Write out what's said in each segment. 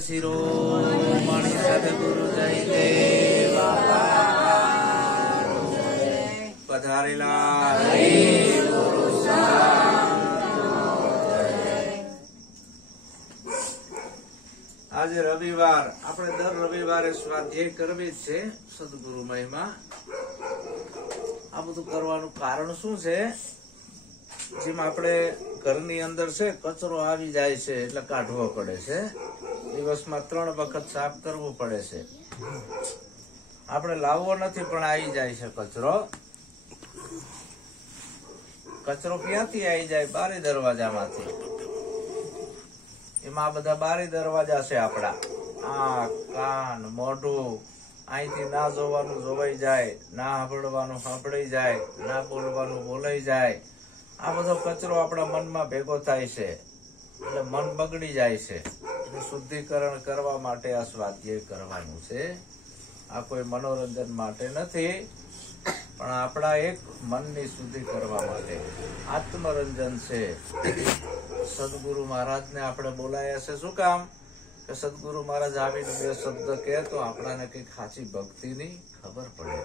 શિરોમણિ સદગુરુ જયદેવ પધારેલા આજે રવિવાર, આપણે દર રવિવારે સ્વાધ્યાય કરવી જ છે સદગુરુ મહિમા. આ બધું કરવાનું કારણ શું છે? જેમ આપણે ઘરની અંદર છે કચરો આવી જાય છે એટલે કાઢવો પડે છે. દિવસમાં 3 વખત સાફ કરવું પડે છે. આપણે લાવવો નથી પણ આવી જાય છે કચરો. કચરો ક્યાંથી આવી જાય? બારી દરવાજામાંથી. એમાં આ બધા બારી દરવાજા છે આપડા. આંખ, કાન, મોઢું. અહીંથી ના જોવાનું જોવાઈ જાય, ના સાંભળવાનું સાંભળાઈ જાય, ના બોલવાનું બોલાઈ જાય. આ બધો કચરો આપણા મનમાં ભેગો થાય છે એટલે મન બગડી જાય છે. એનું શુદ્ધિકરણ કરવા માટે આ સ્વાધ્યાય કરવાનું છે. આ કોઈ મનોરંજન માટે નથી, પણ આપણા એક મનની શુદ્ધિ કરવા માટે આત્મરંજન છે. સદગુરુ મહારાજને આપણે બોલાયા છે શું કામ? કે સદગુરુ મહારાજ આવીને 2 શબ્દ કહે તો આપણાને કઈક સાચી ભક્તિની ખબર પડે.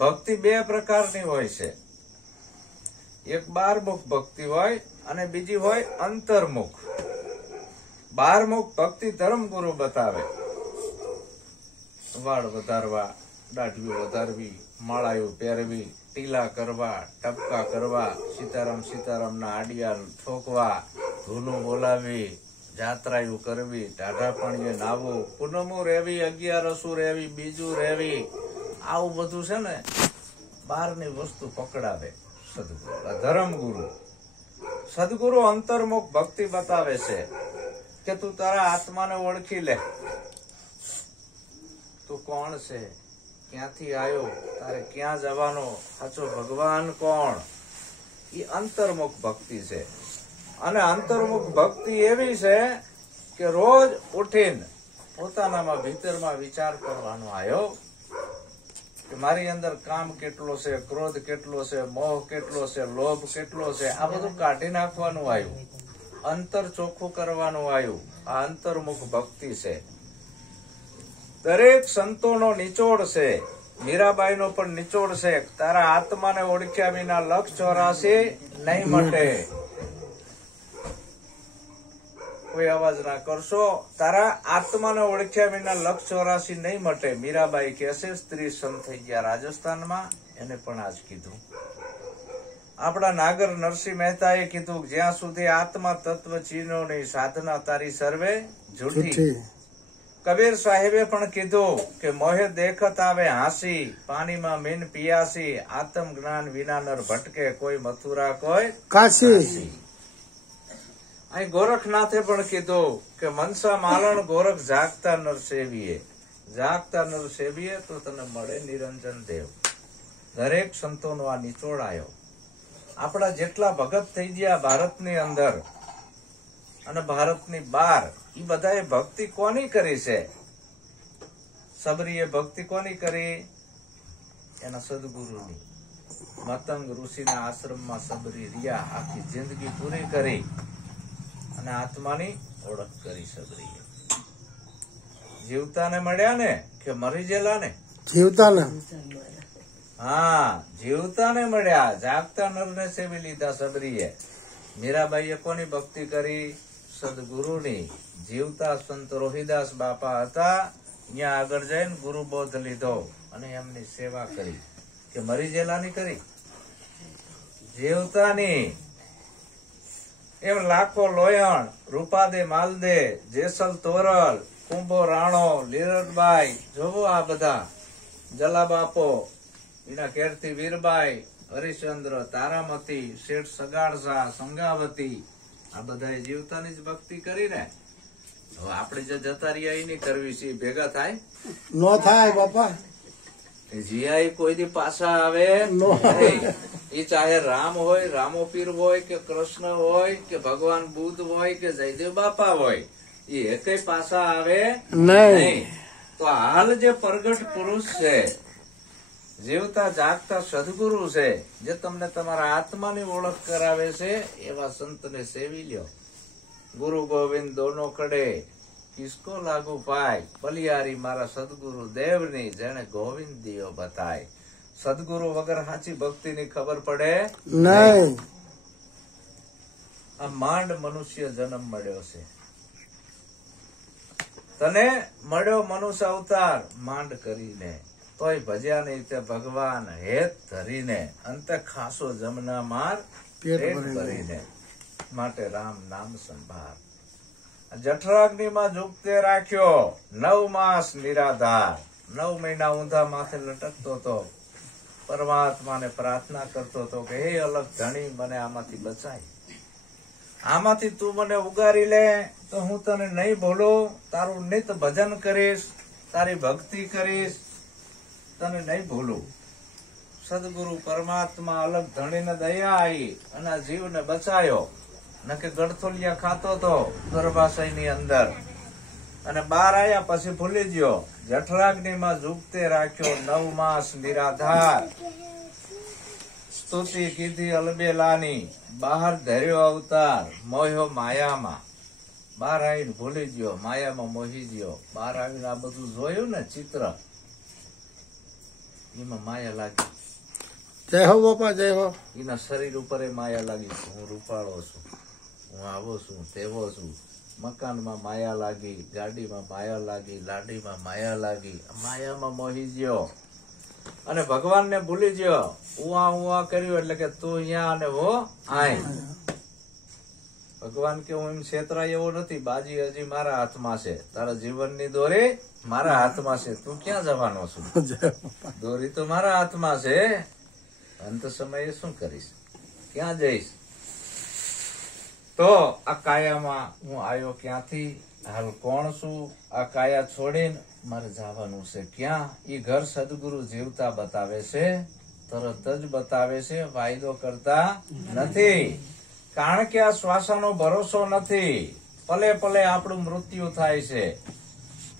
ભક્તિ 2 પ્રકારની હોય છે. એક બહારમુખ ભક્તિ હોય અને બીજી હોય અંતર્મુખ. બહારમુખ ભક્તિ ધર્મગુરુ બતાવે. વાળ વધારવા, દાઢીઓ વધારવી, માળાઓ પહેરવી, ટીલા કરવા, ટપકા કરવા, સીતારામ સીતારામના આડિયા ઠોકવા, ધૂનું બોલાવી, જાત્રાયું કરવી, ટાઢા પાણીએ નાવું, પૂનમું રહેવી, 11 રહેવી, બીજું રહેવી. આવું બધું છે ને બહારની વસ્તુ પકડાવે સદગુરુ, ધર્મગુરુ. સદગુરુ અંતર્મુખ ભક્તિ બતાવે છે કે તું તારા આત્માને ઓળખી લે. તું કોણ છે, ક્યાંથી આવ્યો, તારે ક્યાં જવાનો, સાચો ભગવાન કોણ? એ અંતર્મુખ ભક્તિ છે. અને અંતર્મુખ ભક્તિ એવી છે કે રોજ ઉઠીને પોતાનામાં ભીતરમાં વિચાર કરવાનો આવ્યો કે મારી અંદર કામ કેટલો છે, ક્રોધ કેટલો છે, મોહ કેટલો છે, લોભ કેટલો છે. આ બધું કાઢી નાખવાનું આવ્યું, અંતર ચોખ્ખું કરવાનું આવ્યું. આ અંતર્મુખ ભક્તિ છે. દરેક સંતોનો નિચોડ છે. મીરાબાઈ નો પણ નિચોડ છે. તારા આત્માને ઓળખ્યા વિના 184 નહીં મટે. કોઈ અવાજ ના કરશો. તારા આત્માને ઓળખ્યા વિના 184 નહીં મટે. મીરાબાઈ કહેશે, સ્ત્રી સંત થઈ ગયા રાજસ્થાનમાં, એને પણ આજ કીધું. આપણા નાગર નરસિંહ મહેતાએ કીધું, જ્યાં સુધી આત્મા તત્વ ચીનો ની સાધના તારી સર્વે જૂઠી. કબીર સાહેબે પણ કીધું કે મોહે દેખત આવે હાંસી, પાણીમાં મીન પિયાસી, આત્મ જ્ઞાન વિના નર ભટકે, કોઈ મથુરા કોઈ કાશી. અહીં ગોરખનાથે પણ કીધું કે મનસા માલણ ગોરખ જાગતા નર સેવીએ. જાગતા નર સેવીએ તો તને મળે નિરંજન દેવ. દરેક સંતોનો આ નિચોડ આવ્યો. આપણા જેટલા ભગત થઈ ગયા ભારતની અંદર અને ભારતની બહાર, એ બધાએ ભક્તિ કોની કરી છે? સબરીએ ભક્તિ કોની કરી? એના સદગુરુની. મતંગ ઋષિના આશ્રમમાં સબરી રહ્યા, આખી જિંદગી પૂરી કરી અને આત્માની ઓળખ કરી સબરીએ. જીવતાને મળ્યા ને કે મરી ગયેલા ને? જીવતાને. હા, જીવતાને મળ્યા. જાગતા નરને સેવી લીધા સબરીએ. મીરાબાઈએ કોની ભક્તિ કરી? સદગુરુની. જીવતા સંત રોહિદાસ બાપા હતા, ત્યાં આગળ જઈને ગુરુ બોધ લીધો અને એમની સેવા કરી. કે મરી ગયેલાની કરી? જીવતાની. એમ લાખો લોયણ, રૂપાદે માલદે, જેસલ તોરલ, કુંભો રાણો, લીરજબાઈ, જોવો આ બધા જલાબાપો, એના ઘેરથી વીરબાઈ, હરિશ્ચંદ્ર, તારામતી, શેઠ સગાડસા, સંગાવતી, આ બધા જીવતાની જ ભક્તિ કરી ને. હવે આપણે જે જતા રહ્યા એની કરવી છે, ભેગા થાય? નો થાય બાપા. જીઆઈ કોઈ દી પાછા આવે નહીં. એ ચાહે રામ હોય, રામોપીર હોય, કે કૃષ્ણ હોય, કે ભગવાન બુદ્ધ હોય, કે જયદેવ બાપા હોય, એ એકેય પાછા આવે નહીં. તો હાલ જે પ્રગટ પુરુષ છે, જીવતા જાગતા સદગુરુ છે, જે તમને તમારા આત્માની ઓળખ કરાવે છે, એવા સંતને સેવી લ્યો. ગુરુ ગોવિંદ દોનો કડે, કિસકો લાગુ પાય, બલિયારી મારા સદગુરુ દેવની, જેને ગોવિંદ દિયો બતાય. સદગુરુ વગર સાચી ભક્તિની ખબર પડે નહીં. આ માંડ મનુષ્ય જન્મ મળ્યો છે. તને મળ્યો મનુષ્ય અવતાર માંડ કરીને, તોય ભજ્યા નહીં તે ભગવાન હેત ધરીને, અંતે ખાસો જમના માર પેટ ભરીને. માટે રામ નામ સંભાળ. જઠરાગ્નિમાં ઝુકતે રાખ્યો 9 માસ નિરાધાર. 9 મહિના ઊંધા માથે લટકતો હતો. પરમાત્માને પ્રાર્થના કરતો હતો કે હે અલગ ધણી, મને આમાંથી બચાય, આમાંથી તું મને ઉગારી લે તો હું તને નહીં ભૂલું, તારું નિત ભજન કરીશ, તારી ભક્તિ કરીશ, તને નહીં ભૂલું. સદગુરુ પરમાત્મા અલગ ધણીને દયા આવી અને આ જીવને બચાયો. નકે ગળથોલિયા ખાતો હતો ગર્ભાશયની અંદર, અને બહાર આવ્યા પછી ભૂલી ગયો. જઠરાગ્નિમાં ઝુકતે રાખ્યો 9 માસ નિરાધાર. સ્તુતિ કીધી અલબેલાની, બહાર ધર્યો અવતાર, મોહ્યો માયામાં. બહાર આવીને ભૂલી ગયો, માયામાં મોહી ગયો. બહાર આવીને આ બધું જોયું ને ચિત્ર, એમાં માયા લાગી. જય હો બાપા, જય હો. એના શરીર ઉપર માયા લાગી. હું રૂપાળો છું, હું આવો છું, તેવો છું. મકાનમાં માયા લાગી, ગાડીમાં માયા લાગી, લાડીમાં માયા લાગી. માયામાં મોહી ગયો અને ભગવાનને ભૂલી ગયો. ઉવા કર્યું એટલે કે તું અહીંયા અને વો આય. ભગવાન કે હું એમ છેતરાય એવો નથી. બાજી હજી મારા હાથમાં છે, તારા જીવનની દોરી મારા હાથમાં છે. તું ક્યાં જવાનો છું? દોરી તો મારા હાથમાં છે. અંત સમયે શું કરીશ, ક્યાં જઈશ? તો આ કાયામાં હું આવ્યો ક્યાંથી, હાલ કોણ છું? આ કાયા છોડીને મારે જવાનું છે ક્યાં? એ ઘર સદગુરુ જીવતા બતાવે છે, તરત જ બતાવે છે, વાયદો કરતા નથી. કારણ કે આ શ્વાસનો ભરોસો નથી. પલે પલે આપણું મૃત્યુ થાય છે.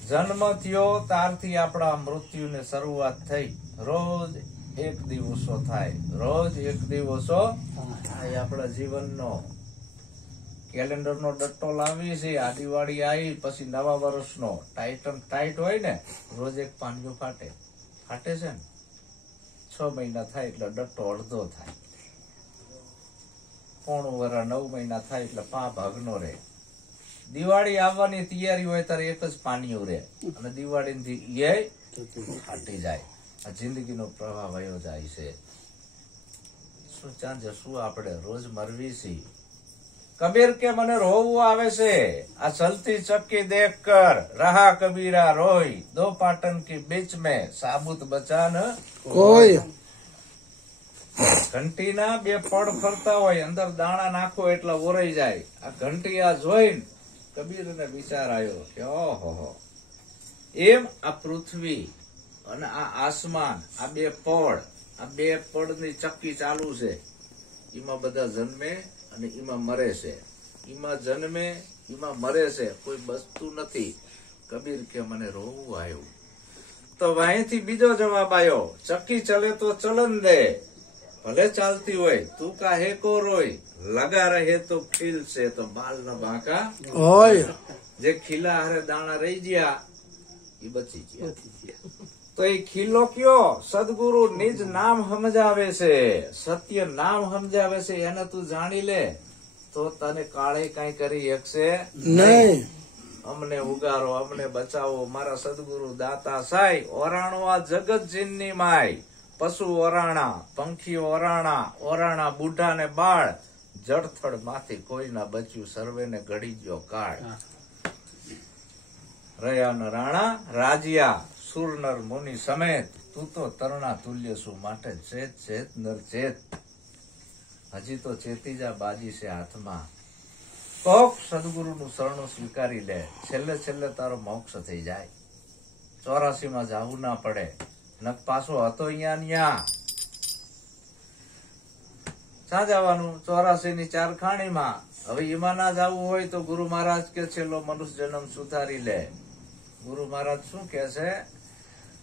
જન્મ થયો ત્યારથી આપણા મૃત્યુને શરૂઆત થઈ. રોજ એક દિવસો થાય, રોજ એક દિવસો થાય. આપણા જીવનનો કેલેન્ડર નો ડટ્ટો લાવીએ છીએ. આ દિવાળી આવી પછી નવા વર્ષનો ટાઈટ હોય ને, રોજ એક પાંજો ફાટે છે ને. 6 મહિના થાય એટલે ડટ્ટો અડધો થાય. પોણું વરા 9 મહિના થાય એટલે પા ભાગનો રે. દિવાળી આવવાની તૈયારી હોય ત્યારે એક જ પાણીઓ રે, અને દિવાળી એ ફાટી જાય. આ જિંદગીનો પ્રવાહ વયો જાય છે. શું ચાં જશું આપણે, રોજ મરવી છીએ. કબીર કે મને રોવું આવે છે, આ ચલતી ચક્કી દેખ કર રહા કબીરા રોય. 2 પાટન की बीच में साबुत बचा न કોઈ. ઘંટીના 2 પડ ફરતા હોય, અંદર દાણા નાખો એટલે ઓરાઈ જાય. આ ઘંટી આ જોઈને કબીરને વિચાર આવ્યો કે ઓહો, એમ આ પૃથ્વી અને આ આસમાન, આ 2 પડ, આ 2 પડની ચક્કી ચાલુ છે. એમાં બધા જન્મે અને એમાં મરે છે. એમાં જન્મે, એમાં મરે છે, કોઈ બચતું નથી. કબીર કે મને રોવું આવ્યું. તો વાંહીથી બીજો જવાબ આવ્યો, ચક્કી ચલે તો ચલન દે, ભલે ચાલતી હોય તું કા હે કો રોય, લગા રહે તો ખીલ છે તો બાલ ન બાંકા હોય. જે ખીલા હારે દાણા રહી ગયા એ બચી ગયા. તો એ ખીલો કયો? સદગુરુ નિજ નામ સમજાવે છે, સત્ય નામ સમજાવે છે. એને તું જાણી લે તો તને કાળે કઈ કરી શકશે નહીં. અમને ઉગારો, અમને બચાવો. મારા સદગુરુ દાતા સાઈ. ઓરાણો આ જગત જીનની માય, પશુ ઓરાણા, પંખી ઓરાણા, ઓરાણા બુઢા ને બાળ, જળથળ માંથી કોઈ ના બચ્યું, સર્વેને ઘડી ગયો કાળ. રહ્યા ન રાણા રાજ્યા, સુર નર મુનિ સમેત, તું તો તરણા તુલ્ય છું, માટે ચેત ચેત નર ચેત. હજી તો ચેતી જા, બાજી છે હાથમાં. તો સદગુરુ નું શરણું સ્વીકારી લે, છેલ્લે છેલ્લે તારો મોક્ષ થઈ જાય. 84 માં જવું ના પડે. નક પાછો હતો અહીંયા ક્યાં જવાનું? 84 ની 4 ખાણીમાં. હવે એમાં ના જવું હોય તો ગુરુ મહારાજ કે છેલ્લો મનુષ્ય જન્મ સુધારી લે. ગુરુ મહારાજ શું કે છે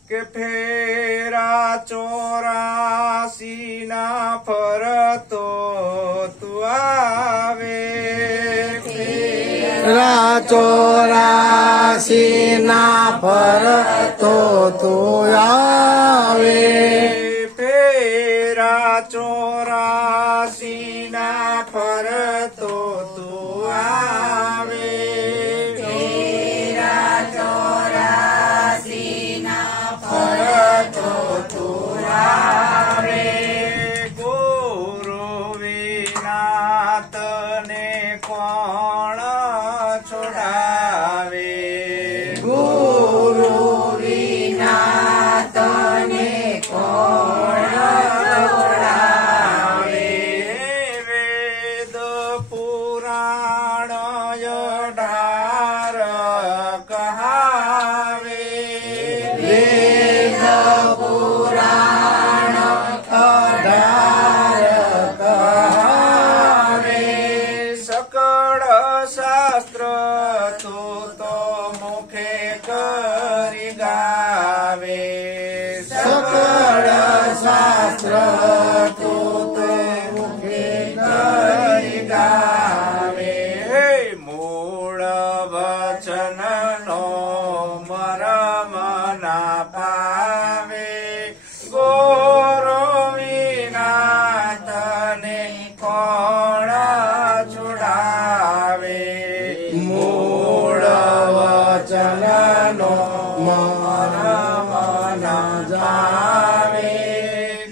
કે ફેરા 84 ના ફરતો તું આવે, ફેરા ચોરાસી ના ફરતો તું આવે ફેરા 84 ના ફરતો તું આવે ફરતો તું આવે ગુરુ વિના તને કોણ છોડાવે ગુરુ વિના તને કોણ છોડાવે વેદ પુરાણ 18 કહાવે વેદ પુરાણ 18 કહાવે સકળ શાસ્ત્ર તું તો મુખે કરી ગાવે સકળ શાસ્ત્ર તું તો મુખે કરી ગાવે મૂળ વચન નો મરમ ના પાવે ગોરો વિના તને કોણ છોડાવે મૂળ વચનનો મરમ ન જાવે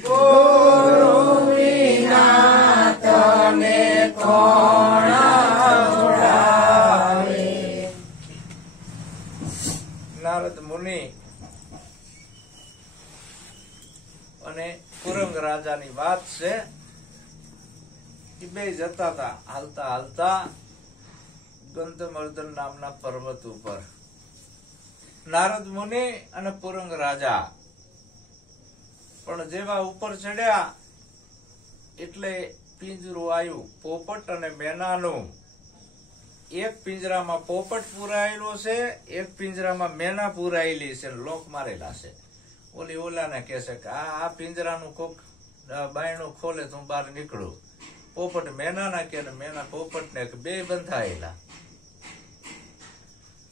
ગુરુ વિના તને કોણ છોડાવે નારદ મુનિ અને કુરંગ રાજાની વાત છે કે બે જતા હતા હાલતા હાલતા ગંધમર્દન નામના પર્વત ઉપર નારદ મુનિ અને કુરંગ રાજા પણ જેવા ઉપર ચડ્યા એટલે પિંજરું આવ્યું પોપટ અને મેનાનું એક પિંજરામાં પોપટ પુરાયેલો છે એક પિંજરામાં મેના પુરાયેલી છે લોક મારેલા છે ઓલી ઓલાને કહે છે કે આ પિંજરાનું કોક બાયણું ખોલે તો હું બહાર નીકળું પોપટ મેનાના કે મેના પોપટ ને બે બંધાયેલા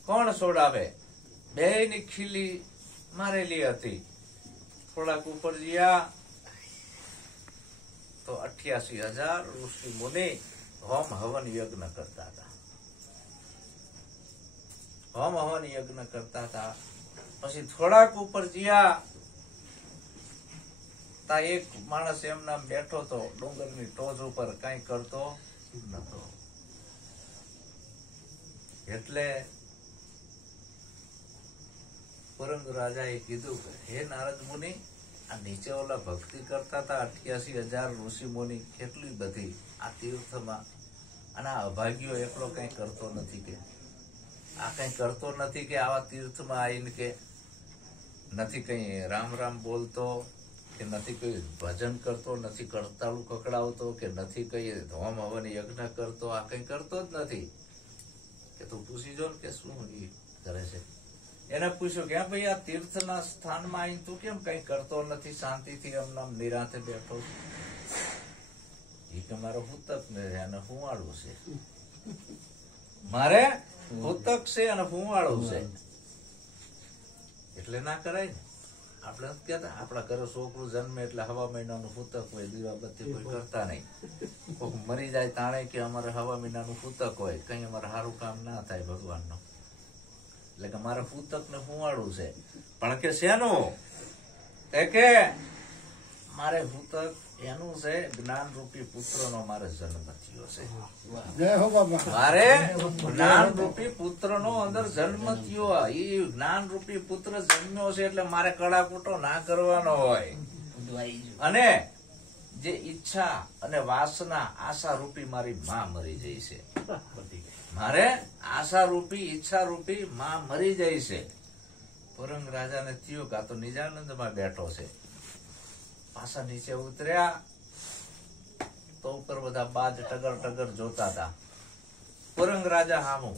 કોણ છોડાવે બે ની ખીલી મારેલી હતી થોડાક ઉપર ગયા તો 88,000 ઋષિ મુનિ હોમ હવન યજ્ઞ કરતા હતા હોમ હવન યજ્ઞ કરતા હતા પછી થોડાક ઉપર ગયા તા એક માણસ એમ નામ બેઠો તો ડુંગરની ટોચ ઉપર કઈ કરતો નતો એટલે કુરંગ રાજાએ કીધું કે હે નારદ મુનિ આ નીચે ઓલા ભક્તિ કરતા હતા 88,000 ઋષિ મુનિ કેટલી બધી આ તીર્થમાં અને આ અભાગ્યો એકલો કઈ કરતો નથી કે આ કઈ કરતો નથી કે આવા તીર્થમાં આવીને કે નથી કઈ રામ રામ બોલતો કે નથી કઈ ભજન કરતો નથી કરતાળું કકડાવતો કે નથી કઈ હોમ હવન યજ્ઞ કરતો આ કઈ કરતો જ નથી કે તું પૂછી જો ને કે શું કરે છે એને પૂછ્યું કે ભાઈ આ તીર્થના સ્થાનમાં આવીને તું કેમ કઈ કરતો નથી શાંતિથી આમ નિરાંતે બેઠો એ કે મારો હુતક ને અને હુંવાળું છે મારે હુતક છે અને હુંવાળું છે એટલે ના કરાય ને આપણે કહેતા આપણા ઘરે છોકરું જન્મે એટલે હવા મહિનાનું ફૂતક હોય દીવાબત્તી કોઈ કરતા નહીં કોક મરી જાય તાણે કે અમારે હવા મહિનાનું ફૂતક હોય કઈ અમારે સારું કામ ના થાય ભગવાનનું એટલે કે મારે ફૂતક ને ફુવાડું છે પણ કે શેનું કે મારે ફૂતક એનું છે જ્ઞાન રૂપી પુત્રનો મારે જન્મ થયો છે જય હો બાપા મારે જ્ઞાન રૂપી પુત્રનો અંદર જન્મ થયો એ જ્ઞાન રૂપી પુત્ર જન્મ્યો છે એટલે મારે કડાકૂટો ના કરવાનો હોય અને જે ઈચ્છા અને વાસના આશા રૂપી મારી માં મરી જાય છે મારે આશા રૂપી ઈચ્છા રૂપી માં મરી જાય છે કુરંગ રાજાને થયું કે આ તો નિજાનંદમાં બેઠો છે પાછા નીચે ઉતર્યા તો ઉપર બધા બાજ ટગર ટગર જોતા હતા કુરંગ રાજા હામું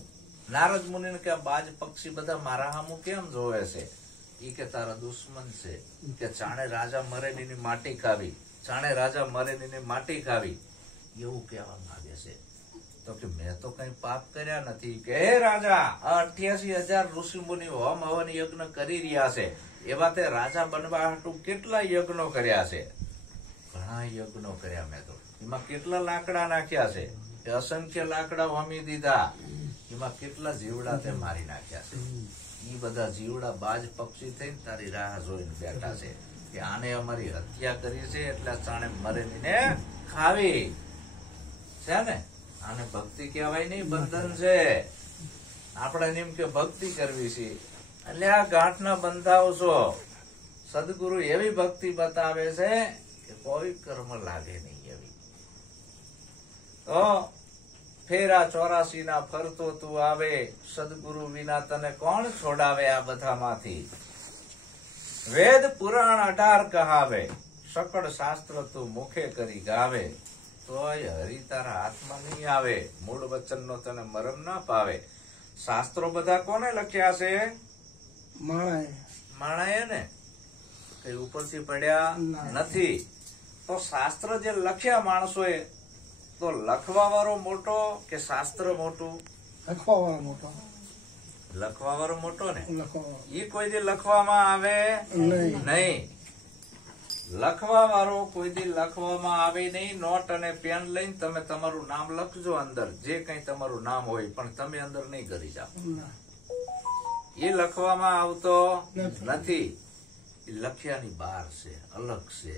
નારદ મુનિ ને કે બાજ પક્ષી બધા મારા હામું કેમ જોવે છે ઈ કે તારા દુશ્મન છે કે ચાણે રાજા મરે ની માટી ખાવી ચાણે રાજા મરે ની માટી ખાવી એવું કહેવા માંગે છે તો તો કે મેં તો કઈ પાપ કર્યા નથી. કે હે રાજા, આ 88,000 ઋષિ મુનિ હોમ હવન યજ્ઞ કરી રહ્યા છે, એવા તે રાજા બનવા હાટુ કેટલા યજ્ઞો કર્યા છે? ઘણા યજ્ઞો કર્યા મેં તો. એમાં કેટલા લાકડા નાખ્યા છે? એ અસંખ્ય લાકડા હોમી દીધા. એમાં કેટલા જીવડા તે મારી નાખ્યા છે? એ બધા જીવડા બાજ પક્ષી થઈને તારી રાહ જોઈને બેઠા છે કે આને અમારી હત્યા કરી છે એટલે ચાણે મરેને ખાવી છે ને. આને ભક્તિ કહેવાય નહીં, બંધન છે. આપણે એમ કે ભક્તિ કરવી છે એટલે આ ગાંઠના બંધાવ છો. સદગુરુ એવી ભક્તિ બતાવે છે કે કોઈ કર્મ લાગે નહીં એવી. તો ફેરા 84 ના ફરતો તું આવે, સદગુરુ વિના તને કોણ છોડાવે આ બધામાંથી. વેદ પુરાણ 18 કહાવે, સકળ શાસ્ત્ર તું મુખે કરી ગાવે, તોય હરિ તારા હાથમાં નહીં આવે, મૂળ વચન નો તને મરમ ના પાવે. શાસ્ત્રો બધા કોને લખ્યા છે? માણાએ ને, કઈ ઉપરથી પડ્યા નથી. તો શાસ્ત્ર જે લખ્યા માણસોએ, તો લખવા વાળો મોટો કે શાસ્ત્ર મોટું? લખવા વાળો મોટો. લખવા વાળો મોટો ને. એ કોઈ દી લખવામાં આવે નહીં. લખવા વાળો કોઈ દી લખવામાં આવે નહીં. નોટ અને પેન લઈને તમે તમારું નામ લખજો અંદર, જે કઈ તમારું નામ હોય, પણ તમે અંદર નહીં કરી જાઓ. એ લખવામાં આવતો નથી. એ લખ્યાની બહાર છે, અલગ છે.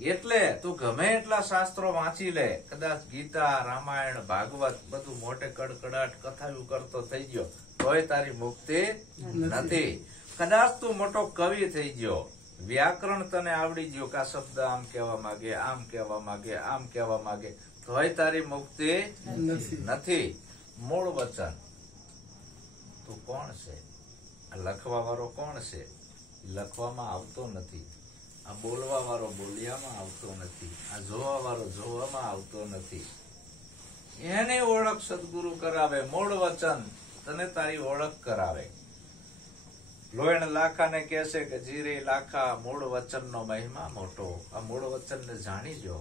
એટલે તું ગમે એટલા શાસ્ત્રો વાંચી લે, કદાચ ગીતા, રામાયણ, ભાગવત બધું મોટે કડકડાટ કથાયું કરતો થઈ ગયો, તોય તારી મુક્તિ નથી. કદાચ તું મોટો કવિ થઈ ગયો, વ્યાકરણ તને આવડી ગયો કે આ શબ્દ આમ કહેવા માંગે, આમ કહેવા માંગે, આમ કહેવા માંગે, તોય તારી મુક્તિ નથી. મૂળ વચન તું કોણ છે? આ લખવા વાળો કોણ છે? લખવામાં આવતો નથી. આ બોલવા વાળો બોલ્યામાં આવતો નથી. આ જોવા વાળો જોવામાં આવતો નથી. એની ઓળખ સદગુરુ કરાવે. મૂળ વચન તને તારી ઓળખ કરાવે. લોયણ લાખાને કહે છે કે જીરે લાખા, મૂળ વચન નો મહિમા મોટો. આ મૂળ વચન ને જાણી જો.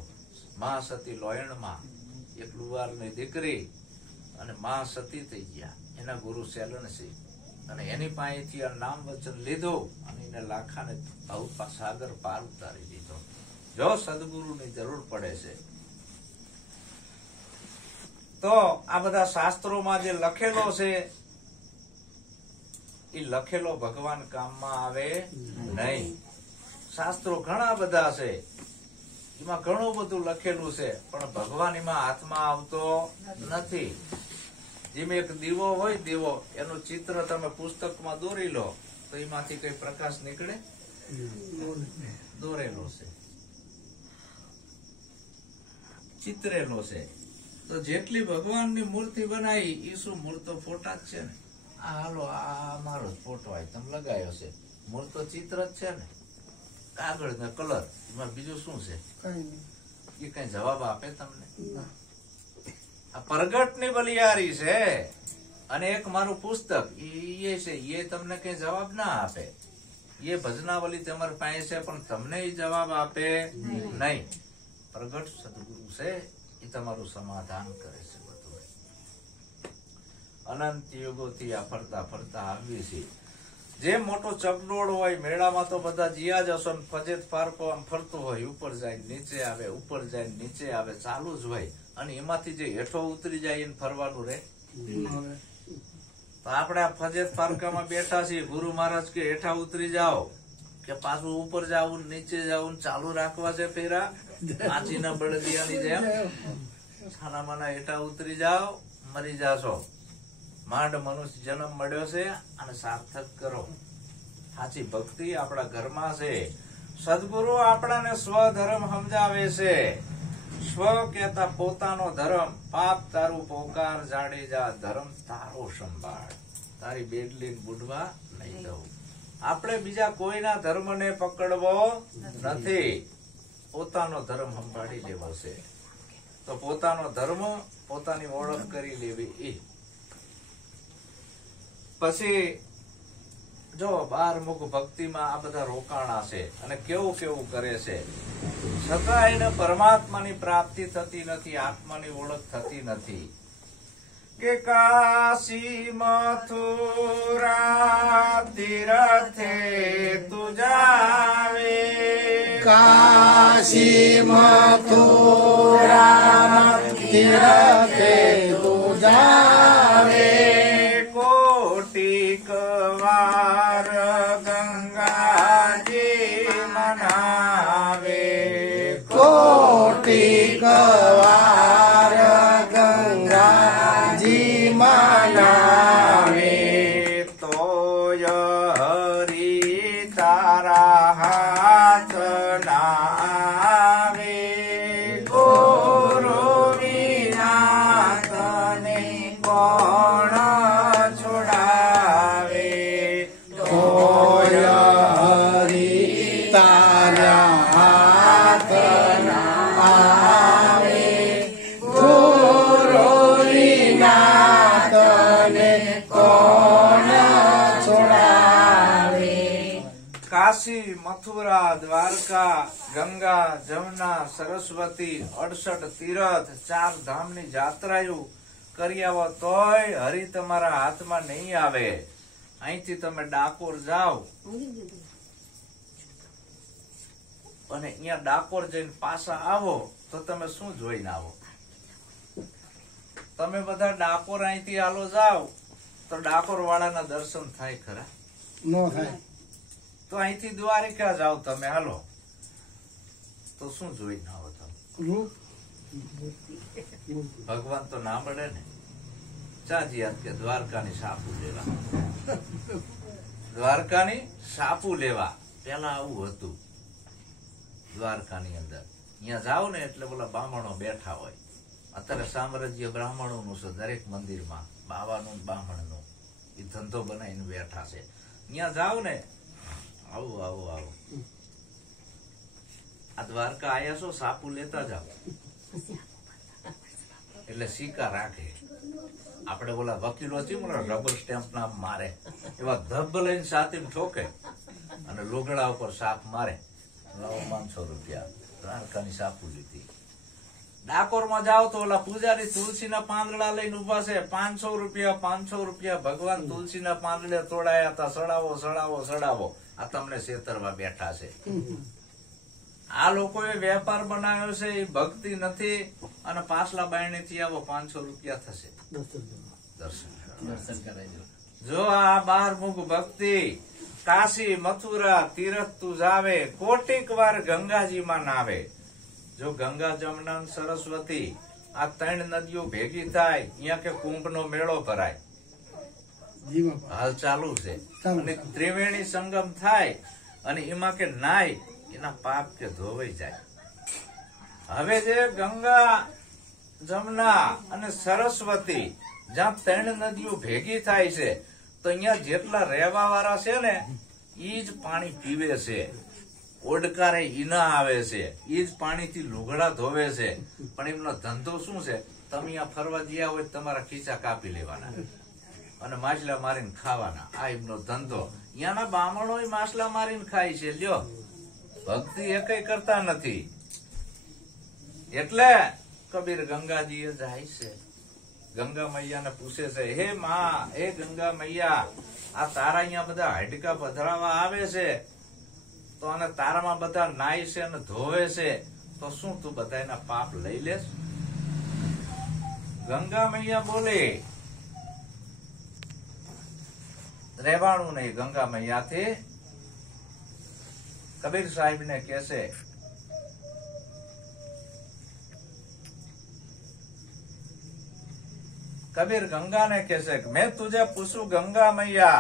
મહાસતી લોયણમાં એક લુવારની દીકરી અને મહાસતી થઈ ગયા. એના ગુરુ સેલણસિંહ, અને એની પાસેથી આ નામ વચન લીધું અને એને લાખાને સાગર પાર ઉતારી દીધો. જો સદગુરુની જરૂર પડે છે તો આ બધા શાસ્ત્રોમાં જે લખેલો છે એ લખેલો ભગવાન કામમાં આવે નહીં. શાસ્ત્રો ઘણા બધા છે, એમાં ઘણું બધું લખેલું છે, પણ ભગવાન એમાં હાથમાં આવતો નથી. જેમ એક દીવો હોય, દીવો એનું ચિત્ર તમે પુસ્તકમાં દોરી લો તો એમાંથી કઈ પ્રકાશ નીકળે? દોરેલો છે, ચિત્રેલો છે. તો જેટલી ભગવાનની મૂર્તિ બનાવી એ શું મૂળ તો ફોટા જ છે ને. આ હાલો આ મારો જ ફોટો હોય તમે લગાવ્યો છે, મૂળ તો ચિત્ર જ છે ને, કાગળ ને કલર, એમાં બીજું શું છે? એ કઈ જવાબ આપે તમને? આ પ્રગટ ની બલિયારી છે. અને એક મારું પુસ્તક એ છે, એ તમને કઈ જવાબ ના આપે. એ ભજનાવલી તમારી પાસે છે પણ તમને એ જવાબ આપે નહીં. પ્રગટ સદગુરુ છે, એ તમારું સમાધાન કરે છે બધું. અનંત યુગોથી આ ફરતા ફરતા આવી છે. જેમ મોટો ચકડોળ હોય, મેળામાં તો બધા જીયા જ હશો, ફજેત ફારકો આમ ફરતું હોય, ઉપર જાય નીચે આવે, ઉપર જાય નીચે આવે, ચાલુ જ હોય. અને એમાંથી જે હેઠો ઉતરી જાય એને ફરવાનું રે. તો આપણે આ ફજેત ફારકામાં બેઠા છીએ, ગુરુ મહારાજ કે હેઠા ઉતરી જાઓ, કે પાછું ઉપર જાવું નીચે જાવું ચાલુ રાખવા છે ફેરા? આંચીના બળદિયાની જેમ છાનામાના હેઠા ઉતરી જાઓ, મરી જાશો. માંડ મનુષ્ય જન્મ મળ્યો છે અને સાર્થક કરો. સાચી ભક્તિ આપણા ઘરમાં છે. સદગુરુ આપણાને સ્વધર્મ સમજાવે છે. સ્વ કહેતા પોતાનો ધર્મ, પાપ તારું પોકાર જાડેજા, ધર્મ તારો સંભાળ, તારી બેડલી બુડવા નહીં દઉં. આપણે બીજા કોઈના ધર્મને પકડવો નથી, પોતાનો ધર્મ સંભાળી લેવો છે. તો પોતાનો ધર્મ, પોતાની ઓળખ કરી લેવી. પછી જો 12 મુખ ભક્તિમાં આ બધા રોકાણા છે અને કેવું કેવું કરે છે, છતાં એને પરમાત્માની પ્રાપ્તિ થતી નથી, આત્માની ઓળખ થતી નથી. કે કાશી મથુરા તીરથે તું જાવે, કાશી મથુરા તીરથે તું જાવે, કોટિક વાર ગંગાજી મનાવે, કોટિક વાર ગંગાજી મનાવે, તોય હરી તારા હાથ ના આવે, ગુરુ વિના તને કોણ છોડાવે, તોય હરી તારા હાથ ના આવે, ગુરુ વિના તને કોણ છોડાવે. કાશી મથુરા દ્વારકા ગંગા જમના સરસ્વતી 68 તીરથ 4 ધામની જાત્રાયું કરી આવો તોય હરી તમારા હાથમાં નહીં આવે. અહીંથી તમે ડાકોર જાઓ અને અહીંયા ડાકોર જઈને પાછા આવો તો તમે શું જોઈને આવો? તમે બધા ડાકોર અહીંથી હાલો જાઓ તો ડાકોર વાળાના દર્શન થાય ખરા? નો થાય. તો અહીંથી દ્વારિકા જાઓ તમે હાલો તો શું જોઈને આવો તમે? રૂપ ભગવાન તો ના મળે ને. ચાજી યાદ કે દ્વારકાની સાપુ લેવા, દ્વારકાની સાપુ લેવા પેલા આવું હતું. દ્વારકાની અંદર અહીંયા જાઓ ને એટલે બોલા બ્રાહ્મણો બેઠા હોય. અત્યારે સામ્રાજ્ય બ્રાહ્મણો નું છે દરેક મંદિરમાં, બાવાનું બ્રાહ્મણનું એ ધંધો બનાવીને બેઠા છે. અહીંયા જાઓ ને આવું આવું આવું આ દ્વારકા આયા છો સાપુ લેતા જાઓ એટલે સિક્કા રાખે. આપણે ઓલા વકીલો છે ને રબર સ્ટેમ્પ ના મારે એવા ધબ લઈને સાતીમ ઠોકે અને લોગડા ઉપર સાપ મારે. 500 રૂપિયા દ્વારકાની સાપુ લીધી. ડાકોર માં જાઓ તો ઓલા પૂજારી તુલસીના પાંદડા લઈને ઉભા છે. 500 રૂપિયા 500 રૂપિયા. ભગવાન તુલસીના પાંદડે તોડાયા હતા, સડાવો સડાવો સડાવો. આ તમને છેતરવા બેઠા છે. આ લોકોએ વેપાર બનાવ્યો છે, એ ભક્તિ નથી. અને પાછલા બાયણે થી આવો 500 રૂપિયા થશે દર્શન કરાવી. જો આ 12 મુખ ભક્તિ કાશી મથુરા તીરથ તું જાવે, કોટિક વાર ગંગાજીમાં નાવે. જો ગંગા જમના સરસ્વતી આ 3 નદીઓ ભેગી થાય અહીંયા કે કુંભ નો મેળો ભરાય, હાલ ચાલુ છે. અને ત્રિવેણી સંગમ થાય અને એમાં કે નાય એના પાપ કે ધોવાઈ જાય. હવે જે ગંગા જમના અને સરસ્વતી જ્યાં 3 નદીઓ ભેગી થાય છે તો અહીંયા જેટલા રહેવા વાળા છે ને ઈ જ પાણી પીવે છે. ઓડકારે ઈના આવે છે, ઈ જ પાણીથી લુગડા ધોવે છે. પણ એમનો ધંધો શું છે? તમે અહીંયા ફરવા ગયા હોય તમારા ખીચા કાપી લેવાના અને માછલા મારીને ખાવાના. આ એમનો ધંધો. અહીંયાના બામણો માછલા મારીને ખાય છે. લ્યો, ભક્તિ એકય કરતા નથી. એટલે કબીર ગંગાજી જાય છે, ગંગા મૈયાને પૂછે છે, હે માં, હે ગંગા મૈયા, આ તારા અહીંયા બધા હાડકા પધરાવા આવે છે તો અને તારામાં બધા નાય છે અને ધોવે છે તો શું તું બધા એના પાપ લઈ લેશ? ગંગા મૈયા બોલે રહેવાનું નહીં. ગંગા મૈયાથી કબીર સાહેબ ને કહેશે કબીર गंगा ने कैसे मैं तुझे पूछूं गंगा मैया,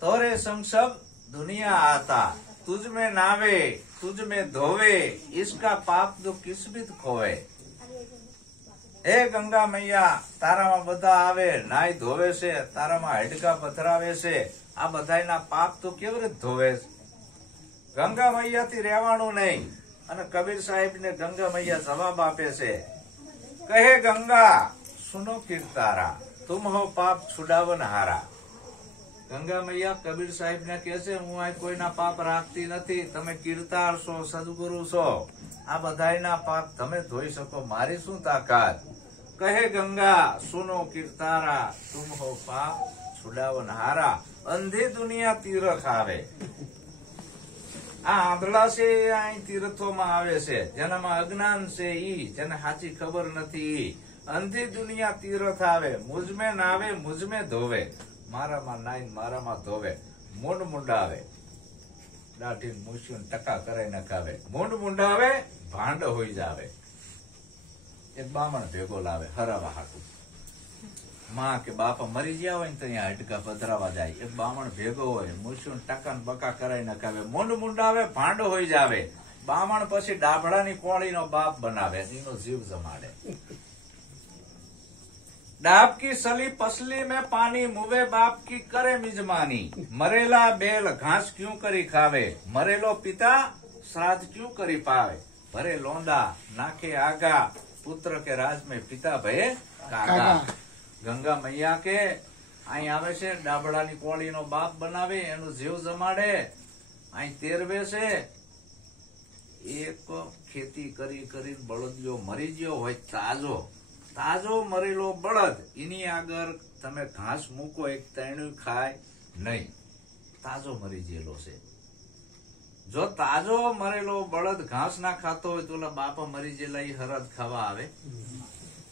तोरे संग सब दुनिया आता, तुझ में नावे तुझ में धोवे, इसका पाप तो किस्मत खोवे। हे गंगा मैया, ताराમાં બધા આવે, નાય ધોવે છે, તારામાં હાડકા પથરાવે છે, આ બધાયના પાપ તો કેવી રીતે ધોવે? ગંગા મૈયાથી રહેવાનું નહીં. અને કબીર સાહેબ ને ગંગા મૈયા જવાબ આપે છે, કહે ગંગા સુનો કીર્તારા, તુમ હો પાપ છુડાવન હારા। ગંગા મૈયા કબીર સાહેબ ને કહે છે, હું આ કોઈના પાપ રાખતી નથી, તમે કીર્તાર છો, સદગુરુ છો, આ બધાયના પાપ તમે ધોઈ શકો, મારી શું તાકાત. કહે ગંગા સુનો કીર્તારા, તુમ હો પાપ છુડાવન હારા, અંધી દુનિયા તીરથ આવે. આ આંધળા છે અહીં તીર્થોમાં આવે છે, જેનામાં અજ્ઞાન છે ઈ, જેને સાચી ખબર નથી ઈ. અંધી દુનિયા તીરથ આવે, મુજમે નાવે મુજમે ધોવે, મારામાં નાઈન મારામાં ધોવે. મૂંડ મુંડાવે, દાઢી મૂછ્યું ટકા કરાઈ નખાવે, મૂંડ મુંડાવે ભાંડ હોઈ જાવે. એક બામણ ભેગો લાવે હરાવા હાટું. માં કે બાપા મરી ગયા હોય ને તો અહીંયા હાડકા પધરાવા જાય. એક બામણ ભેગો હોય, મૂછ્યું ટકા ને બકા કરાઈ નખાવે, મૂંડ મુંડાવે ભાંડ હોઈ જાવે. બામણ પછી ડાભડાની કોળીનો બાપ બનાવે, એનો જીવ જમાડે. डाब की सली पसली में पानी, मुवे बाप की करे मिजमानी. मरेला बैल घास क्यों करी खावे, मरेलो पिता श्राद्ध क्यों करी पावे. भरे लोंदा नाखे आगा, पुत्र के राज में पिता भये कागा. गंगा मैया के અહીં આવે છે, ડાબડાની કોળીનો બાપ બનાવે, એનું જીવ જમાડે, અહીં તેરવે છે. એક ખેતી કરી કરી બળદિયો મરી ગયો હોય, તાજો મરેલો બળદ, એની આગળ તમે ઘાસ મૂકો, એક તૈણું ખાય નહીં, તાજો મરી ગયેલો છે. જો તાજો મરેલો બળદ ઘાસ ના ખાતો હોય તો ઓલા બાપા મરી ગયેલા એ હરદ ખાવા આવે.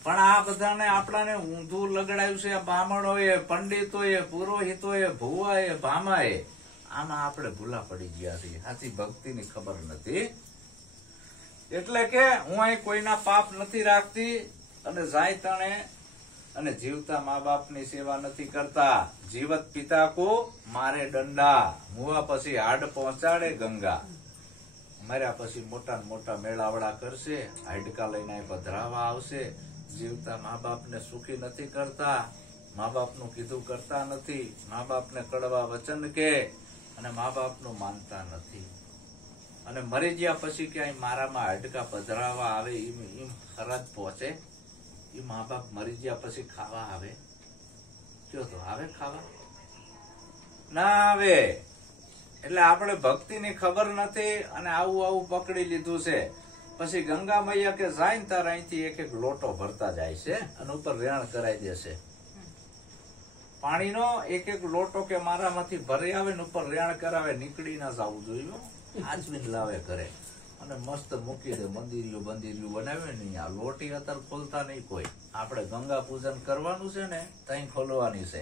પણ આ બધાને આપણાને ઊંધું લગડાયું છે. બ્રાહ્મણોએ, પંડિતોએ, પુરોહિતોએ, ભુવાએ, ભામાએ, આમાં આપણે ભૂલા પડી ગયા છીએ. સાચી ભક્તિની ખબર નથી. એટલે કે હું અહીં કોઈના પાપ નથી રાખતી, અને જાય તણે અને જીવતા મા બાપની સેવા નથી કરતા. જીવત પિતા કો મારે દંડા, મુવા પછી હાડ પહોંચાડે ગંગા. મર્યા પછી મોટા મોટા મેળાવડા કરશે, હાડકા લઈને પધરાવા આવશે. જીવતા મા બાપને સુખી નથી કરતા, મા બાપનું કીધું કરતા નથી, મા બાપને કડવા વચન કે, અને મા બાપનું માનતા નથી. અને મરી ગયા પછી ક્યાંય મારામાં હાડકા પધરાવા આવે, એમ ખરાજ પહોંચે. એ મા બાપ મરી ગયા પછી ખાવા આવે? કયો તો આવે ખાવા? ના આવે. એટલે આપણે ભક્તિની ખબર નથી, અને આવું પકડી લીધું છે. પછી ગંગા મૈયા કે જાય ને તાર અહીંથી એક એક લોટો ભરતા જાય છે, અને ઉપર રેણ કરાઈ દેશે પાણીનો. એક એક લોટો કે મારામાંથી ભરી આવે ને ઉપર રેણ કરાવે, નીકળી ના જવું જોઈએ, આચવીને લાવે કરે, અને મસ્ત મૂકી દે. મંદિરિયું બનાવે ને, આ લોટી અત્યારે ખોલતા નહીં કોઈ. આપણે ગંગા પૂજન કરવાનું છે ને, ત્યાં ખોલવાની છે.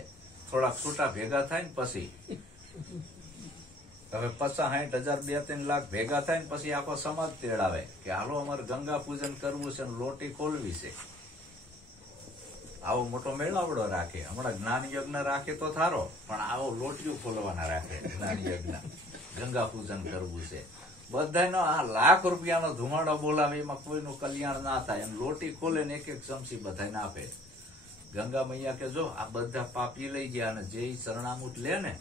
થોડાક છૂટા ભેગા થાય ને પછી, હવે 50-60 હજાર 2-3 લાખ ભેગા થાય ને પછી આખો સમાજ તેડાવે કે હાલો અમારે ગંગા પૂજન કરવું છે, લોટી ખોલવી છે. આવો મોટો મેળાવડો રાખે. હમણાં જ્ઞાન યજ્ઞ રાખે તો થારો, પણ આવો લોટિયું ખોલવાના રાખે જ્ઞાન યજ્ઞ. ગંગા પૂજન કરવું છે. બધાનો આ લાખ રૂપિયાનો ધુમાડો બોલાવે, એમાં કોઈનું કલ્યાણ ના થાય. એમ લોટી ખોલે ને એક એક ચમચી બધાને આપે. ગંગા મૈયા કે જો આ બધા પાપી લઈ ગયા, અને જે શરણામૂત લે ને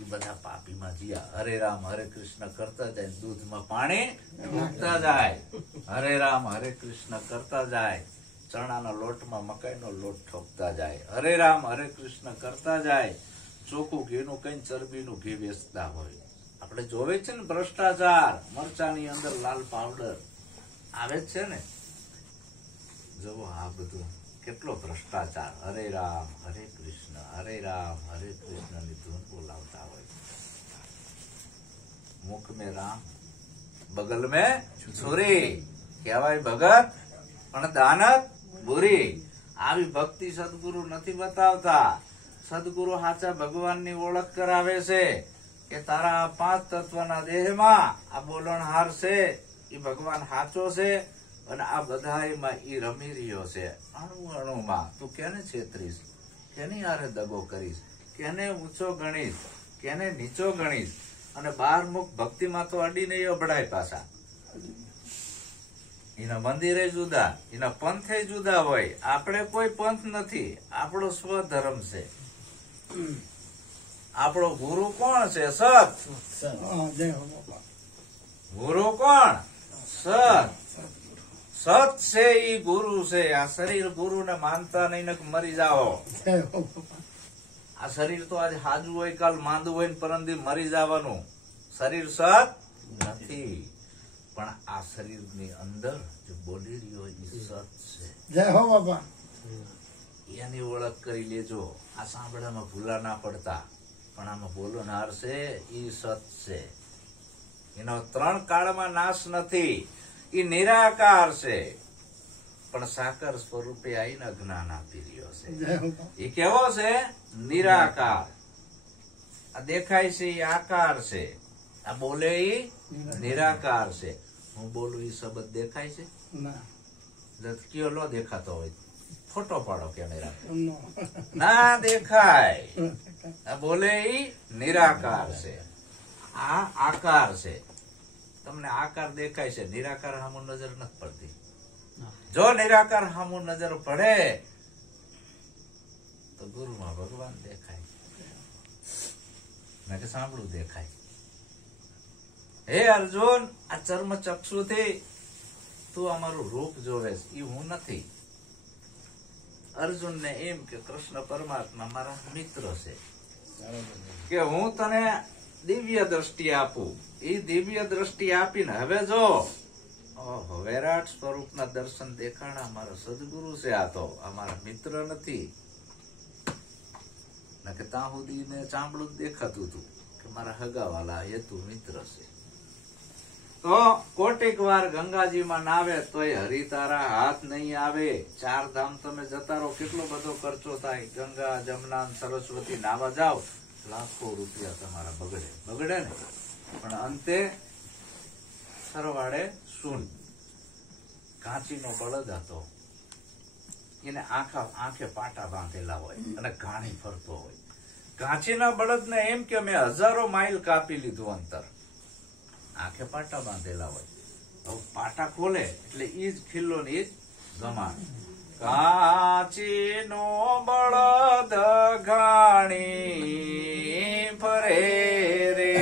એ બધા પાપીમાં જીયા. હરે રામ હરે કૃષ્ણ કરતા જાય, દૂધમાં પાણી મૂકતા જાય. હરે રામ હરે કૃષ્ણ કરતા જાય, ચણાના લોટમાં મકાઈનો લોટ ઠોકતા જાય. હરે રામ હરે કૃષ્ણ કરતા જાય, ચોખ્ખું ઘીનું કઈ ચરબીનું ઘી વેચતા હોય. આપણે જોવે છે ને ભ્રષ્ટાચાર, મરચાની અંદર લાલ પાવડર આવે છે ને, જોવો આ બધું કેટલો ભ્રષ્ટાચાર. હરે રામ હરે કૃષ્ણ ની ધૂન બોલાવતા હોય. મુખ में રામ બગલ में છુરી, કહેવાય ભગત પણ દાનત બુરી. આવી ભક્તિ સદગુરુ નથી બતાવતા. સદગુરુ સાચા ભગવાનની ઓળખ કરાવે છે કે તારા 5 તત્વના દેહમાં આ બોલણહાર છે, એ ભગવાન સાચો છે, અને આ બધામાં ઈ રમી રહ્યો છે. અણુમાં તું કેને છેતરીશ, કેની હારે દગો કરીશ, કેને ઊંચો ગણીશ, કેને નીચો ગણીશ. અને 12 મુખ ભક્તિમાં તો અડી નહીં અભડાય પાછા. એના મંદિરે જુદા, એના પંથે જુદા હોય. આપણે કોઈ પંથ નથી, આપણો સ્વધર્મ છે. આપણો ગુરુ કોણ છે? સત. ગુરુ કોણ? સત. સત છે ઈ ગુરુ છે. આ શરીર ગુરુ ને માનતા નહીં ને મરી જાઓ. આ શરીર તો આજે હાજુ હોય કાલ માંદું હોય ને પરમદી મરી જવાનું. શરીર સત નથી, પણ આ શરીરની અંદર જે બોલી રહ્યો એ સત છે. જય હો બાપા. એની ઓળખ કરી લેજો. આ સાંભળવામાં ભૂલા ના પડતા, પણ આમાં બોલનાર છે એ સત છે. એનો 3 કાળમાં નાશ નથી. એ નિરાકાર છે, પણ સાકર સ્વરૂપે આઈને જ્ઞાન આપી રહ્યો છે. જય હો બાપા. એ કેવો છે? નિરાકાર. આ દેખાય છે એ આકાર છે, આ બોલે એ નિરાકાર છે. હું બોલું એ શબ્દ દેખાય છે? ના. કયો લો દેખાતો હોય ફોટો પાડો કેમેરા. નો. ના દેખાય. આ બોલે ઈ નિરાકાર છે, આ આકાર છે. તમને આકાર દેખાય છે, નિરાકાર સામું નજર નથી પડતી. જો નિરાકાર સામું નજર પડે તો ગુરુમાં ભગવાન દેખાય, મેં કે સાંભળું દેખાય. હે અર્જુન, આ ચર્મ ચક્ષુથી તું અમારું રૂપ જોવે છે, એ હું નથી. અર્જુન ને એમ કે કૃષ્ણ પરમાત્મા મારા મિત્ર છે, કે હું તને દિવ્ય દ્રષ્ટિ આપું. એ દિવ્ય દ્રષ્ટિ આપીને હવે જો વિરાટ સ્વરૂપના દર્શન દેખાણા. મારા સદગુરુ છે, આ તો અમારા મિત્ર નથી. કે ત્યાં સુધી ને ચાંબડું જ દેખાતું હતું કે મારા હગાવાલા હેતુ મિત્ર છે. તો કોટીક વાર ગંગાજીમાં નાવે તોય હરિ તારા હાથ નહીં આવે. 4 ધામ તમે જતા રહો, કેટલો બધો ખર્ચો થાય. ગંગા, જમના, સરસ્વતી નાવા જાવ, લાખો રૂપિયા તમારા બગડે ને, પણ અંતે સરવાળે શૂન્ય. કાંચીનો બળદ હતો, એને આંખે પાટા બાંધેલા હોય અને ઘાણી ફરતો હોય. કાંચીના બળદને એમ કે મેં 1000 માઇલ કાપી લીધું અંતર, આંખે પાટા બાંધેલા હોય. હવે પાટા ખોલે એટલે ઈ જ ખિલ્લો ને ઈ જ ગમાણ. કાંચીનો બળદ ઘાણી ફરે રે,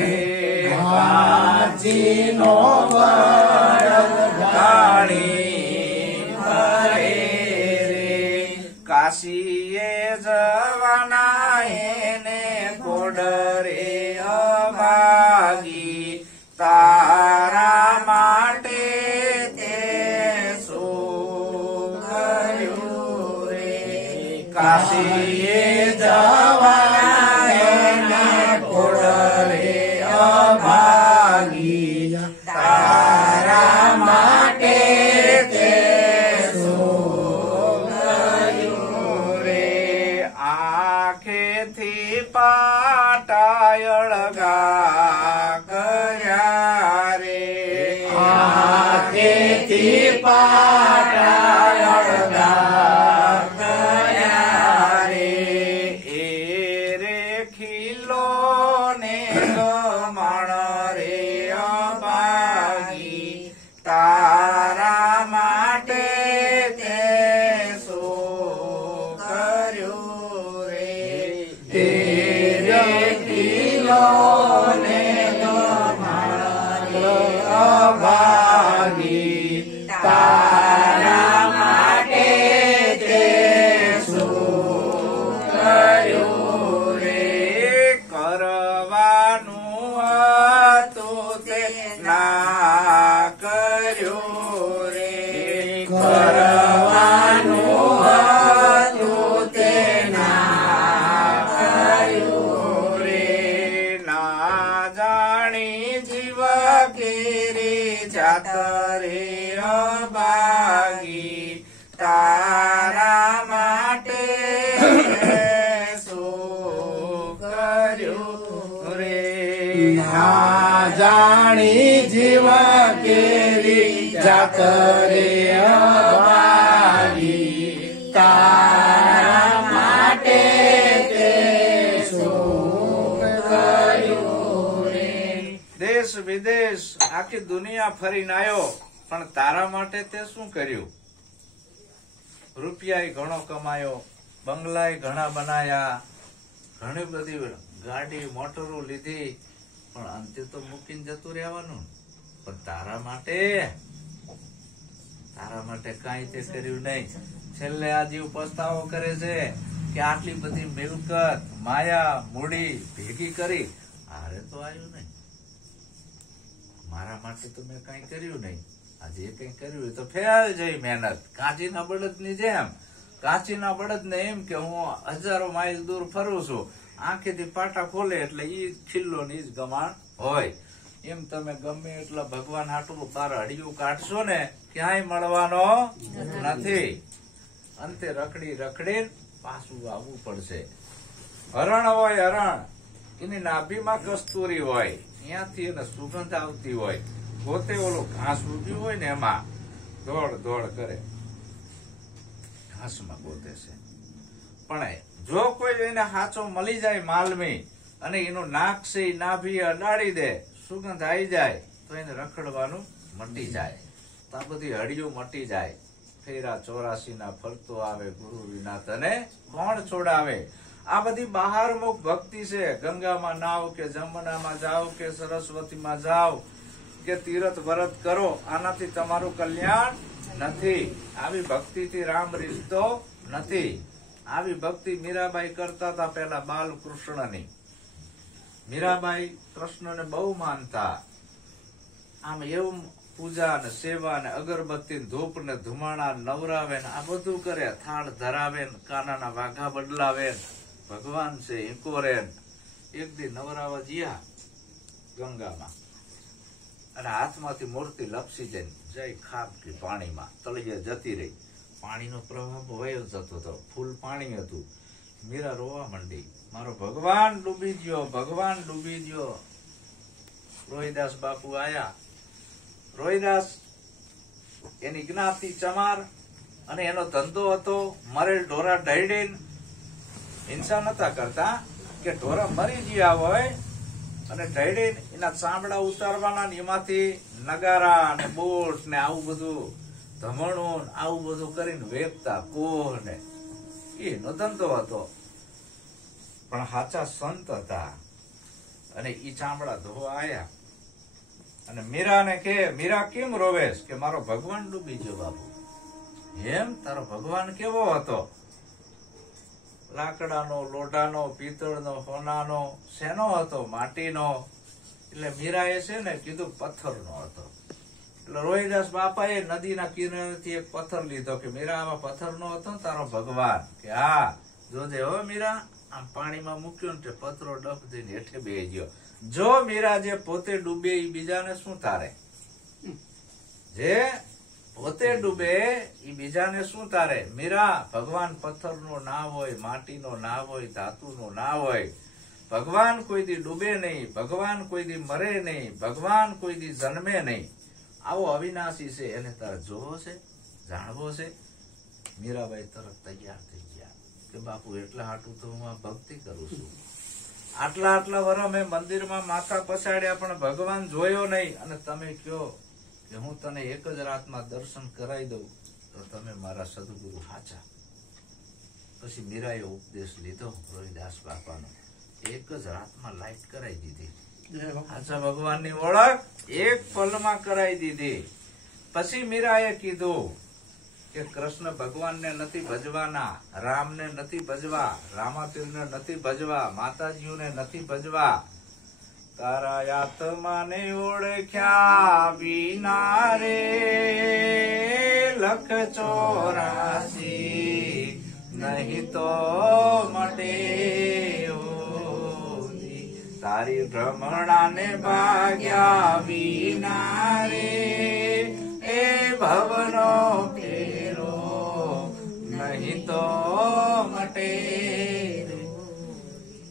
કાંચીનો બળદ ઘાણી ફરે રે. કાશીએ જવાના એને કોડરે અભાગી. તારા માટે તે શું કર્યું રે. કાશીએ જવાના એને કોડરે અભાગી. તારા માટે તે શું કર્યું રે. આંખેથી પાટાયળગા કર્યા રે. આંખેથી પાટાયળગા કર્યા રે. એ રે ખીલો ને ગમણ રે અભાગી. તારા માટે તે શું કર્યું રે. તેરે કિલો ને અભાગી. તારા માટે તે શું કર્યું રે. કરવાનું હતું તે ના કર્યું રે. કરવાનું હતું તે ના કર્યું રે. ના જાણી જીવ કેરી જાત રે અભાગી. તારા માટે શું કર્યું રે. ના જાણી જીવ કેરી જાત રે અભાગી. તારા માટે તે શું કર્યું રે. દેશ વિદેશ આખી દુનિયા ફરીને આવ્યો, પણ તારા માટે તે શું કર્યું. રૂપિયા ઘણો કમાયો, બંગલા ઘણા બનાયા, ઘણી બધી ગાડી મોટરો લીધી, પણ અંતે તો મૂકીને જતું રહેવાનું. પણ તારા માટે કાંઈ તે કર્યું નહીં. છેલ્લે આ જીવ પસ્તાવો કરે છે કે આટલી બધી મિલકત માયા મૂડી ભેગી કરી હારે તો આવ્યું નહીં. મારા માટે તો મેં કઈ કર્યું નહીં. આજે કઈ કર્યું હોય તો ફેલ જઈ મહેનત. કાચીના બળદ ની જેમ, કાચીના બળદ ને એમ કે હું હજારો માઇલ દૂર ફરું છું, આંખેથી પાટા ખોલે એટલે ઈ ખિલ્લો ની જ ગમાણ હોય. એમ તમે ગમે એટલા ભગવાન હાટું બાર હડિયું કાઢશો ને ક્યાંય મળવાનો નથી. અંતે રખડી રખડી પાછું આવવું પડશે. હરણ હોય હરણ, એની નાભીમાં કસ્તુરી હોય, ત્યાંથી એને સુગંધ આવતી હોય, પોતે ઓલું ઘાસ ઉગ્યું હોય ને એમાં દોડ દોડ કરે, ઘાસમાં ગોતે છે. પણ જો કોઈ એને હાચો મળી જાય માલમી અને એનું નાક છે નાભી અડાડી દે, સુગંધ આવી જાય તો એને રખડવાનું મટી જાય. તો આ બધી હડિયું મટી જાય. ફેરા 84 ના ફરતો આવે, ગુરુ વિના તને કોણ છોડાવે. આ બધી બહારમુખ ભક્તિ છે. ગંગામાં નાવ કે જમનામાં જાઓ કે સરસ્વતીમાં જાઓ કે તીરથ વ્રત કરો, આનાથી તમારું કલ્યાણ નથી. આવી ભક્તિથી રામ રીઝતો નથી. આવી ભક્તિ મીરાબાઈ કરતા હતા પેલા બાલકૃષ્ણની. મીરાબાઈ કૃષ્ણને બહુ માનતા. આમ એવું પૂજા ને સેવા ને અગરબત્તી ને ધૂપ ને ધુમાડા નવરાવે ને આ બધું કરે, થાળ ધરાવે ને કાનાના વાઘા બદલાવે, ભગવાન છે ઈકોરે. એક દી નવરાવા જીયા ગંગામાં અને હાથમાંથી મૂર્તિ લપસી જઈ ખાબકી પાણીમાં તળિયે જતી રહી. પાણીનો પ્રવાહ વયો જતો હતો, ફૂલ પાણી હતું. મીરા રોવા માંડી, મારો ભગવાન ડૂબી ગયો, ભગવાન ડૂબી ગયો. રોહિદાસ બાપુ આયા. રોહિદાસ એની જ્ઞાતિ ચમાર અને એનો ધંધો હતો મરેલ ઢોરા ઢળીને. હિંસા નતા કરતા કે ઢોરા મરી ગયા હોય અને ઢળીને એના ચામડા ઉતારવાના, એમાંથી નગારા ને બોટ ને આવું બધું ધમણું આવું બધું કરીને વેચતા. કોહ ને એનો ધંધો હતો. પણ સાચા સંત હતા અને ઈ ચામડા ધોવા આયા અને મીરાને કે મીરા કેમ રોવેશ? કે મારો ભગવાન ડૂબી ગયો બાપુ. એમ તારો ભગવાન કેવો હતો? લાકડાનો, લોઢાનો, પિત્તળનો, સોનાનો, શેનો હતો? માટીનો. એટલે મીરાએ છે ને કીધું પથ્થરનો હતો. એટલે રોહિદાસ બાપાએ નદીના કિનારેથી એક પથ્થર લીધો કે મીરા આવા પથ્થરનો હતો ને તારો ભગવાન? કે હા જોજે હો મીરા. આમ પાણીમાં મૂક્યો ને તે પથ્થરો ડફ દઈને હેઠે બેસી ગયો. જો મીરા જે પોતે ડૂબે એ બીજાને શું તારે? જે પોતે ડૂબે એ બીજાને શું તારે? મીરા, ભગવાન પથ્થરનો ના હોય, માટીનો ના હોય, ધાતુનો ના હોય. ભગવાન કોઈ દી ડૂબે નહીં, ભગવાન કોઈ દી મરે નહીં, ભગવાન કોઈ દી જન્મે નહીં. આવો અવિનાશી છે, એને તારે જોવો છે, જાણવો છે. મીરાબાઈ તરત તૈયાર થઈ ગયા કે બાપુ એટલા હાટું તો હું આ ભક્તિ કરું છું. આટલા વર્ષ મેં મંદિરમાં માથા પછાડ્યા પણ ભગવાન જોયો નહીં, અને તમે કયો કે હું તને એક જ રાતમાં દર્શન કરાવી દઉં તો તમે મારા સદગુરુ સાચા. પછી મીરાએ ઉપદેશ લીધો રોહિદાસ બાપાનો. એક જ રાતમાં લાઈટ કરાવી દીધી. સાચા ભગવાનની ઓળખ એક પલમાં કરાવી દીધી. પછી મીરાએ કીધું કે કૃષ્ણ ભગવાનને નથી ભજવાના, રામને નથી ભજવા, રામાપીરને નથી ભજવા, માતાજીઓને નથી ભજવા. તારા આત્માને ઓળખ્યા વિના રે 184 નહીં તો મટે. તારી ભ્રમણાને ભાગ્યા વિના રે એ ભવનો ફેરો નહીં તો મટે.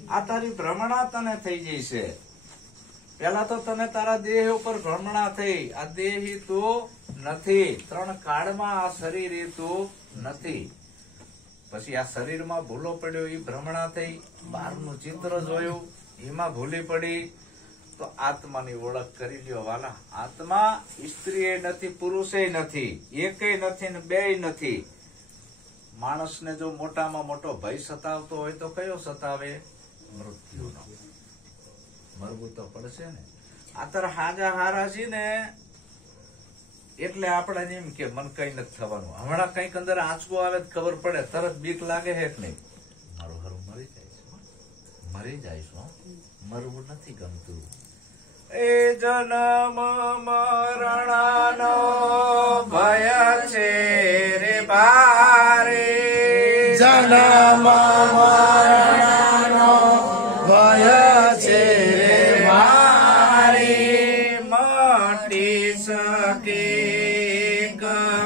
આ તારી ભ્રમણા તને થઈ જશે. પેલા તો તને તારા દેહ ઉપર ભ્રમણા થઈ. આ દેહ તું નથી. 3 કાળમાં આ શરીર તું નથી. પછી આ શરીરમાં ભૂલો પડ્યો એ ભ્રમણા થઈ. બહારનું ચિત્ર જોયું એમાં ભૂલી પડી. તો આત્માની ઓળખ કરી લ્યો વાલા. આત્મા સ્ત્રી નથી, પુરુષે નથી, એકેય નથી ને બેય નથી. માણસને જો મોટામાં મોટો ભય સતાવતો હોય તો કયો સતાવે? મૃત્યુનો. મરવું તો પડશે ને. આતર હાજા હારા છે ને એટલે આપણે એમ કે મન કઈ નથી થવાનું. હમણાં કઈક અંદર આંચકો આવે ખબર પડે, તરત બીક લાગે હે કે નહીં? મરી જઈશું, મરવું નથી ગમતું. એ જન્મ મરણાનો ભય છે રે ભારે, જન્મ મરણનો ભય છે રે ભારે, મટી શકે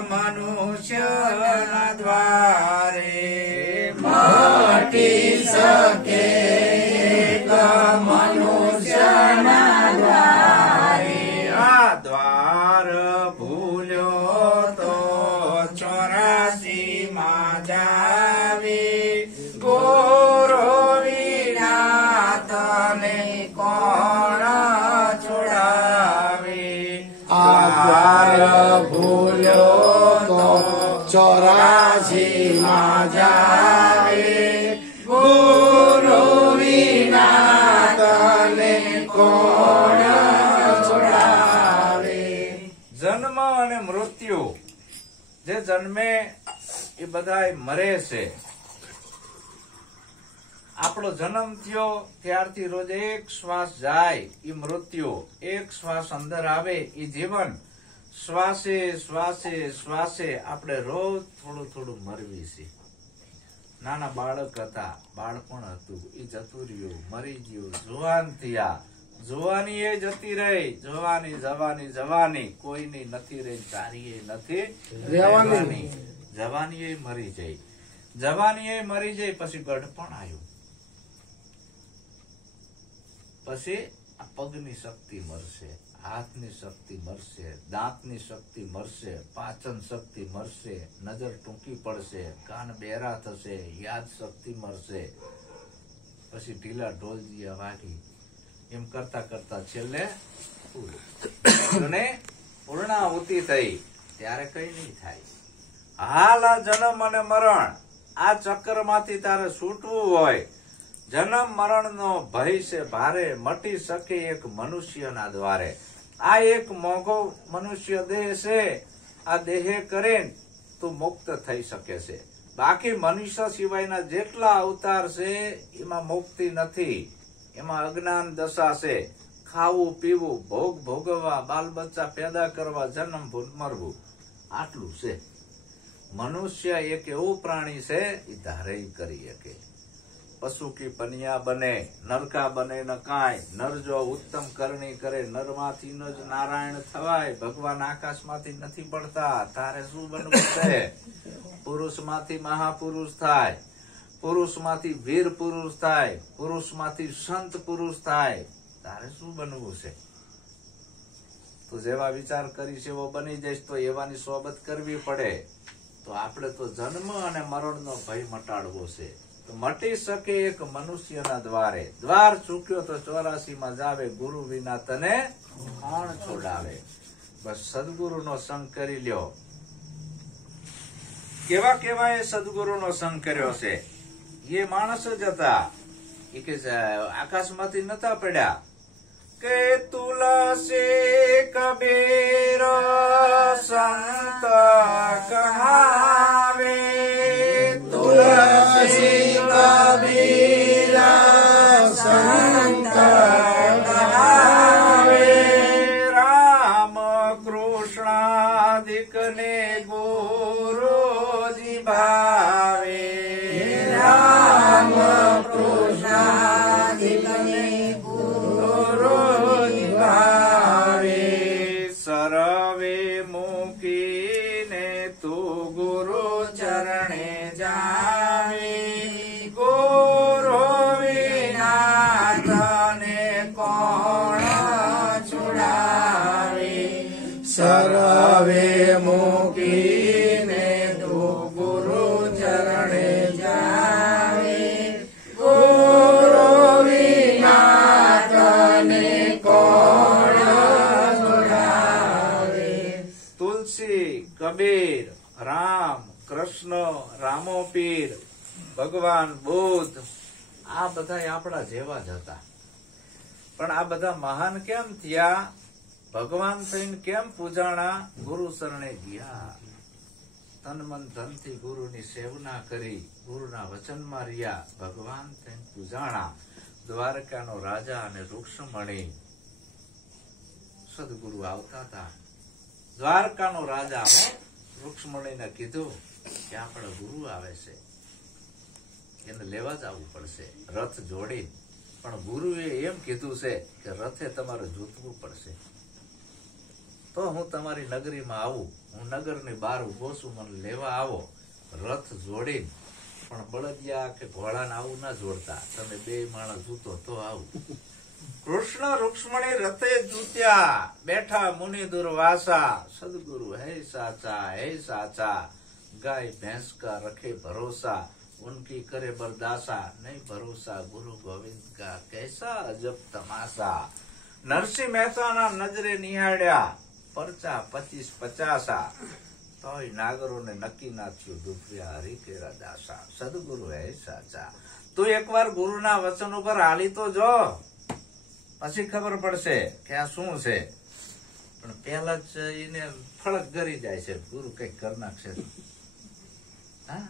મનુષ્યના દ્વારે, મટી શકે મનુષ્યના દ્વારે. આ દ્વાર ભૂલ્યો તો 84 માં જાવી, ગોરો વિના તને કોણ છોડાવે. આ દ્વાર ભૂલ્યો તો 84 માં જાવે, ગુરુ વિના તને કોણ છોડાવે. જન્મ અને મૃત્યુ, જે જન્મે એ બધા મરે છે. આપણો જન્મ થયો ત્યારથી રોજ એક શ્વાસ જાય એ મૃત્યુ, એક શ્વાસ અંદર આવે એ જીવન. શ્વાસે શ્વાસે શ્વાસે આપણે રોજ થોડું થોડું મરવી છે. નાના બાળક હતા, બાળપણ હતું, એ જતું રહ્યું, મરી ગયું. જુવાન થયા, જુવાની એ જતી રહી. જવાની જવાની જવાની કોઈની નથી રહી, તારી નથી રહેવાની. જવાની એ મરી જાય, જવાની એ મરી જાય. પછી ગઢપણ આવ્યું, પછી આ પગની શક્તિ મરશે, હાથની શક્તિ મરશે, દાંતની શક્તિ મરશે, પાચન શક્તિ મરશે, નજર ટૂંકી પડશે, કાન બહેરા થશે, યાદ શક્તિ મરશે. પછી ઢીલા ઢોલજીયા વાગી. એમ કરતા કરતા છેલ્લે પૂર્ણાહુતિ થઈ. ત્યારે કઈ નહીં થાય. હાલ આ જન્મ અને મરણ, આ ચક્ર માંથી તારે છૂટવું હોય, જન્મ મરણ નો ભય છે ભારે, મટી શકે એક મનુષ્યના દ્વારે. આ એક મોંઘો મનુષ્ય દેહ છે, આ દેહે કરીને તું મુક્ત થઈ શકે છે. બાકી મનુષ્ય સિવાયના જેટલા અવતાર છે એમાં મુક્તિ નથી, એમાં અજ્ઞાન દશા છે. ખાવું પીવું, ભોગ ભોગવવા, બાલ બચ્ચા પેદા કરવા, જન્મ મરવું, આટલું છે. મનુષ્ય એક એવું પ્રાણી છે એ ધારે કરી શકે. પશુ કી પનિયા બને, નરકા બને ન કાંઈ. નર જો ઉત્તમ કરણી કરે, નરમાંથી ન જ નારાયણ થવાય. ભગવાન આકાશમાંથી નથી પડતા, તારે શું બનવું છે? પુરુષમાંથી મહાપુરુષ થાય, પુરુષમાંથી વીર પુરુષ થાય, પુરુષમાંથી સંત પુરુષ થાય. તારે શું બનવું છે? તું જેવા વિચાર કરીશ એવો બની જઈશ. તો એવાની સોબત કરવી પડે. તો આપણે તો જન્મ અને મરણનો ભય મટાડવો છે. તો મટી શકે એક મનુષ્યના દ્વારે. દ્વાર ચૂક્યો તો 84 માં જાવે, ગુરુ વિના તને કોણ છોડાવે. બસ સદગુરુનો સંગ કરી લ્યો. કેવા કેવા એ સદગુરુનો સંગ કર્યો છે. એ માણસ જ હતા, એ કે આકાશમાંથી નતા પડ્યા. કે તુલસી કબીર સંત કહાવે, તુલસી કબીર સંત કહાવે, રામ કૃષ્ણાદિક ને ગુરુજી ભાવે, રામ કૃષ્ણાદિક ને ગુરુજી ભાવે. સરવે મૂકીને તું ગુરુ ચરણે જાવે, ગુરુ વિના તને કોણ છોડાવે. સર્વે મૂકીને તું ગુરુ ચરણે જાવે, ગુરુ વિના તને કોણ છોડાવે. તુલસી, કબીર, રામ, કૃષ્ણ, રામો પીર, ભગવાન બુદ્ધ, આ બધા આપણા જેવા જ હતા. પણ આ બધા મહાન કેમ થયા? ભગવાન થઈને કેમ પૂજાણા? ગુરુ શરણે ગયા. તન મન ધનથી ગુરુની સેવના કરી ગુરુના વચનમાં રહ્યા ભગવાન તેને પૂજાણા દ્વારકાનો રાજા અને રૂક્ષમણી સદગુરુ આવતા હતા. દ્વારકાનો રાજા રૂક્ષમણીને કીધું કે આપણા ગુરુ આવે છે, એને લેવા જવું પડશે રથ જોડી. પણ ગુરુએ એમ કીધું છે કે રથે તમારે જૂતવું પડશે તો હું તમારી નગરીમાં આવું. હું નગરની બહાર ઉભો છું, મને લેવા આવો રથ જોડીને. પણ બળદિયા કે ઘોડાને આવું ના જોડતા, તમે બે માણસ જૂતો તો આવું. કૃષ્ણ રૂક્ષ્મણી રથે જૂત્યા બેઠા મુનિ દુર્વાસા. સદગુરુ હે સાચા ગાય ભેંસ કા રખે ભરોસા. उनकी करे बरदासा नहीं भरोसा गुरु गोविंद का कैसा अजब तमाशा. नरसिंह मेहता ना नजरे निहाळ्या परचा 25-50 तोय नागरो ने नक्की ना थયું ડૂબ્યા હરી કેરા દાસા. સદગુરુ હે સાચા. તું એકવાર ગુરુના વચન ઉપર હાલી તો જો, પછી ખબર પડશે કે આ શું છે. પણ પહેલા જ એને ફળક કરી જાય છે, ગુરુ કઈક કરી નાખશે. હા,